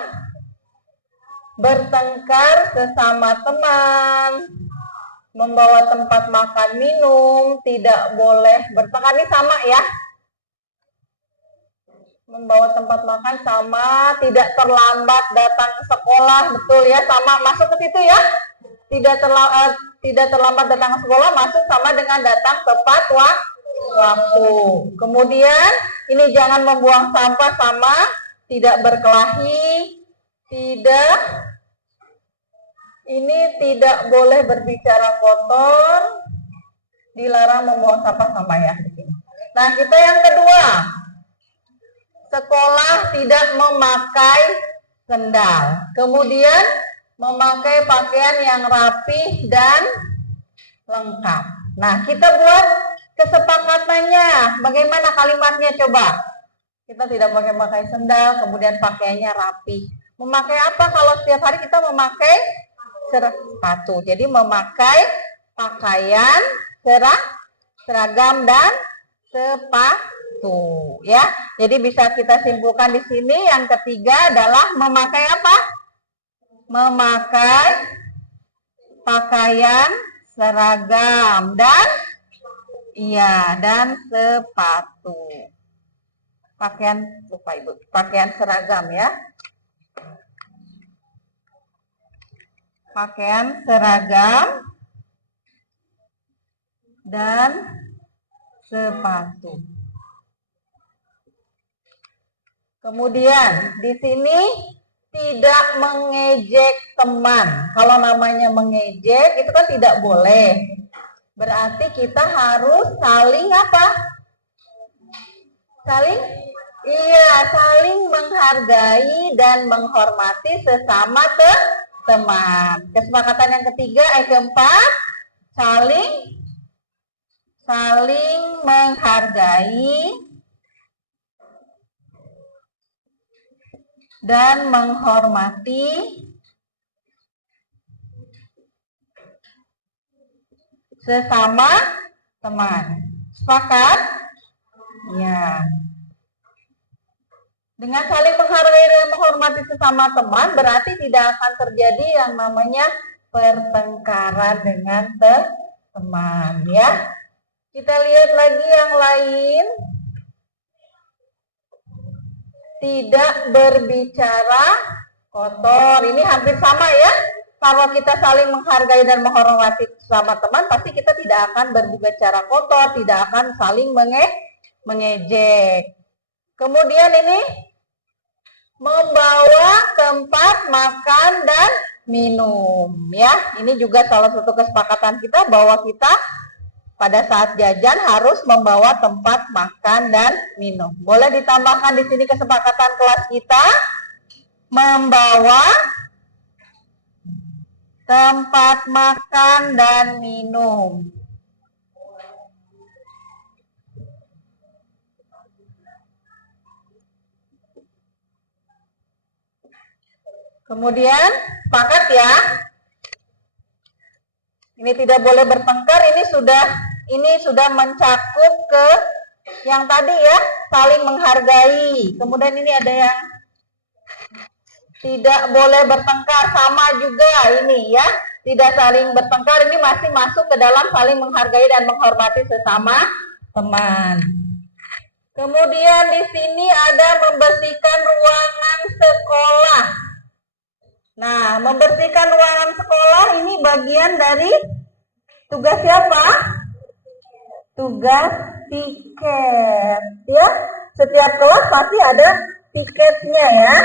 bertengkar sesama teman. Membawa tempat makan minum, tidak boleh bertengkar. Ini sama ya. Membawa tempat makan sama, tidak terlambat datang ke sekolah, betul ya, sama masuk ke situ ya. Tidak terlambat datang ke sekolah, masuk sama dengan datang tepat waktu. Kemudian ini jangan membuang sampah sama, tidak berkelahi, ini tidak boleh berbicara kotor, dilarang membuang sampah sama ya. Nah, kita yang kedua, sekolah tidak memakai sendal. Kemudian memakai pakaian yang rapi dan lengkap. Nah, kita buat kesepakatannya. Bagaimana kalimatnya coba? Kita tidak memakai sendal, kemudian pakaiannya rapi. Memakai apa kalau setiap hari kita memakai sepatu? Jadi memakai pakaian seragam dan sepatu. sepatu ya. Jadi bisa kita simpulkan di sini yang ketiga adalah memakai apa? Memakai pakaian seragam dan sepatu. Pakaian lupa Ibu, pakaian seragam ya. Pakaian seragam dan sepatu. Kemudian di sini tidak mengejek teman. Kalau namanya mengejek itu kan tidak boleh. Berarti kita harus saling apa? Saling menghargai dan menghormati sesama teman. Kesepakatan yang ketiga, keempat, saling menghargai dan menghormati sesama teman. Sepakat? Ya. Dengan saling menghargai dan menghormati sesama teman berarti tidak akan terjadi yang namanya pertengkaran dengan teman ya. Kita lihat lagi yang lain. Tidak berbicara kotor. Ini hampir sama ya. Kalau kita saling menghargai dan menghormati sesama teman, pasti kita tidak akan berbicara kotor, tidak akan saling mengejek. Kemudian ini membawa tempat makan dan minum ya. Ini juga salah satu kesepakatan kita bahwa kita pada saat jajan harus membawa tempat makan dan minum. Boleh ditambahkan di sini kesepakatan kelas kita membawa tempat makan dan minum. Kemudian sepakat ya. Ini tidak boleh bertengkar, ini sudah mencakup ke yang tadi ya, saling menghargai. Kemudian ini ada yang tidak boleh bertengkar, sama juga ini ya. Tidak saling bertengkar, ini masih masuk ke dalam saling menghargai dan menghormati sesama teman. Kemudian di sini ada membersihkan ruangan sekolah. Nah, membersihkan ruangan sekolah ini bagian dari tugas siapa? Tugas piket ya. Setiap kelas pasti ada piketnya ya.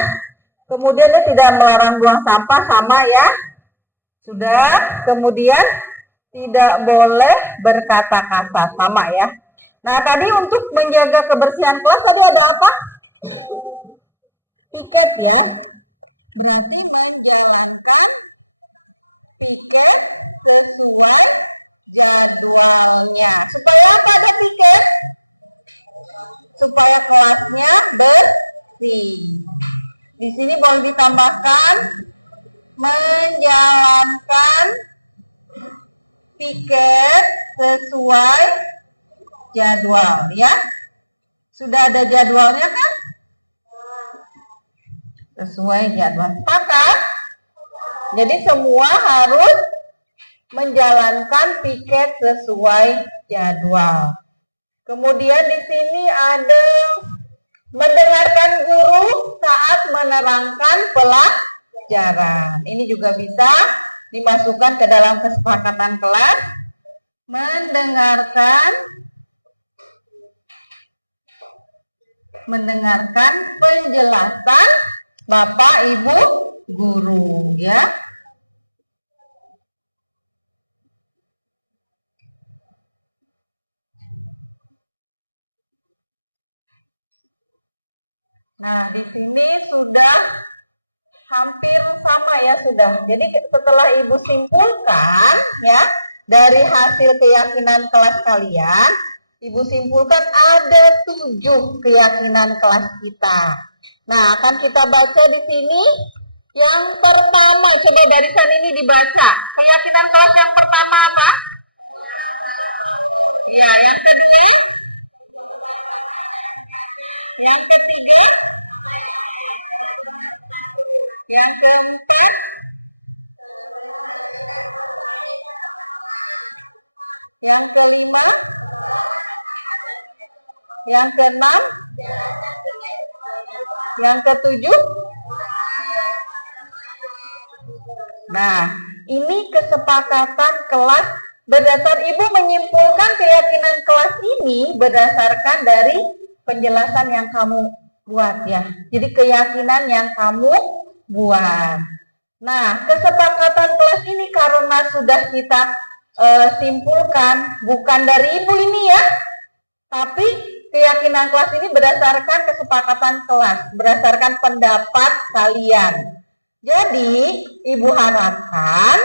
Kemudian ini tidak melarang buang sampah, sama ya. Sudah. Kemudian tidak boleh berkata kasar, sama ya. Nah, tadi untuk menjaga kebersihan kelas tadi ada apa? Piket ya. Berarti menjalankan piket sesuai jadwalnya. Supaya apa ada piket? Supaya kelasnya bersih. Di sini boleh ditambahkan menjalankan piket sesuai jadwal ya. Sudah ada jadwalnya kan? Sesuai jadwal. Sepakat? Jadi semua harus menjalankan piket sesuai jadwal. Kemudian di sini ada mendengarkan guru saat menerangkan pelajaran. Ini juga bisa dimasukkan ke dalam kesepakatan kelas. Mendengarkan penjelasan Bapak Ibu guru ya. Nah, di sini sudah hampir sama ya sudah. Jadi setelah Ibu simpulkan ya dari hasil keyakinan kelas kalian, Ibu simpulkan ada 7 keyakinan kelas kita. Nah, akan kita baca di sini. Yang pertama, coba barisan ini dibaca. Keyakinan kelas yang pertama apa? Ya, yang kedua? Yang ketiga? Yang keempat? Yang kelima? Yang keenam? Yang ketujuh? Nah, ini kesepakatan kelas berdasar Ibu menyimpulkan keyakinan kelas ini berdasarkan dari penjelasan yang kamu buat ya. Jadi keyakinan yang kamu buat. Nah, kesepakatan kelas ini karena sudah kita simpulkan bukan dari Ibu ini ya, tapi keyakinan kelas ini berdasarkan kesepakatan kelas, berdasarkan pendapat kalian. Jadi, Ibu harapkan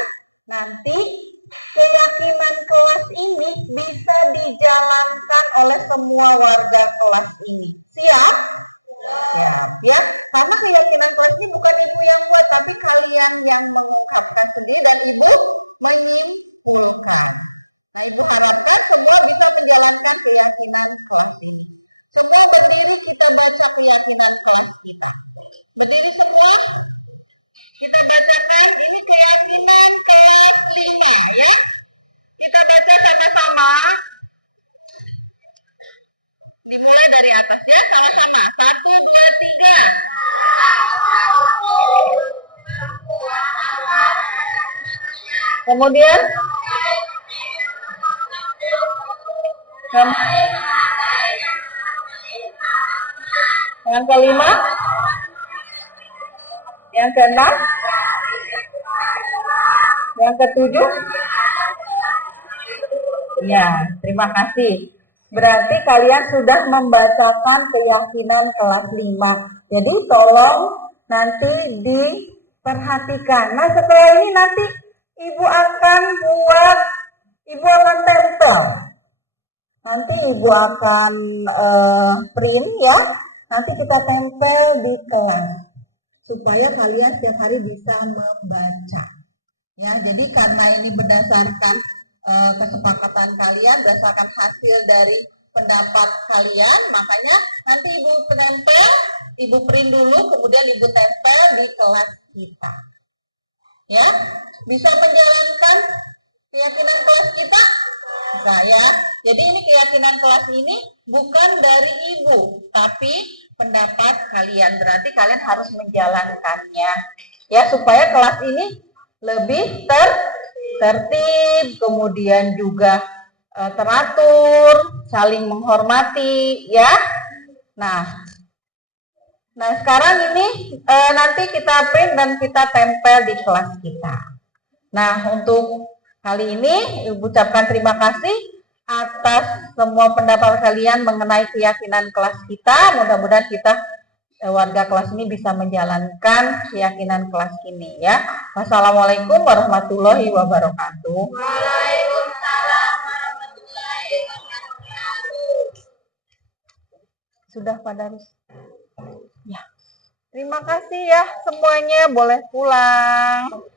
nanti keyakinan kelas ini bisa dijalankan oleh semua warga kelas ini. Siap? Siap ya. Karena keyakinan kelas ini bukan Ibu yang buat, tapi kalian yang mengungkapkan sendiri dan Ibu menyimpulkan. Nah, Ibu harapkan semua bisa menjalankan keyakinan kelas ini. Semua berdiri, kita baca keyakinan kelas kita. Berdiri semua. Kita bacakan, ini keyakinan kelas 5 ya. Kita baca sama-sama. Dimulai dari atas ya, sama-sama. 1, 2, 3. Kemudian yang kelima, yang keenam, yang ketujuh. Ya, terima kasih. Berarti kalian sudah membacakan keyakinan kelas 5. Jadi tolong nanti diperhatikan. Nah, setelah ini nanti Ibu akan tempel. Nanti Ibu akan print ya. Nanti kita tempel di kelas. Supaya kalian setiap hari bisa membaca. Ya, jadi karena ini berdasarkan kesepakatan kalian, berdasarkan hasil dari pendapat kalian, makanya nanti Ibu tempel, Ibu print dulu, kemudian Ibu tempel di kelas kita. Ya, bisa menjalankan keyakinan kelas kita? Bisa ya. Jadi ini keyakinan kelas ini bukan dari Ibu, tapi pendapat kalian. Berarti kalian harus menjalankannya. Ya, supaya kelas ini lebih tertib, kemudian juga teratur, saling menghormati, ya. Nah sekarang ini nanti kita print dan kita tempel di kelas kita. Nah, untuk kali ini Ibu ucapkan terima kasih atas semua pendapat kalian mengenai keyakinan kelas kita. Mudah-mudahan kita warga kelas ini bisa menjalankan keyakinan kelas ini ya. Wassalamualaikum warahmatullahi wabarakatuh. Waalaikumsalam warahmatullahi wabarakatuh. Sudah Pak Darus? Ya. Terima kasih ya semuanya, boleh pulang.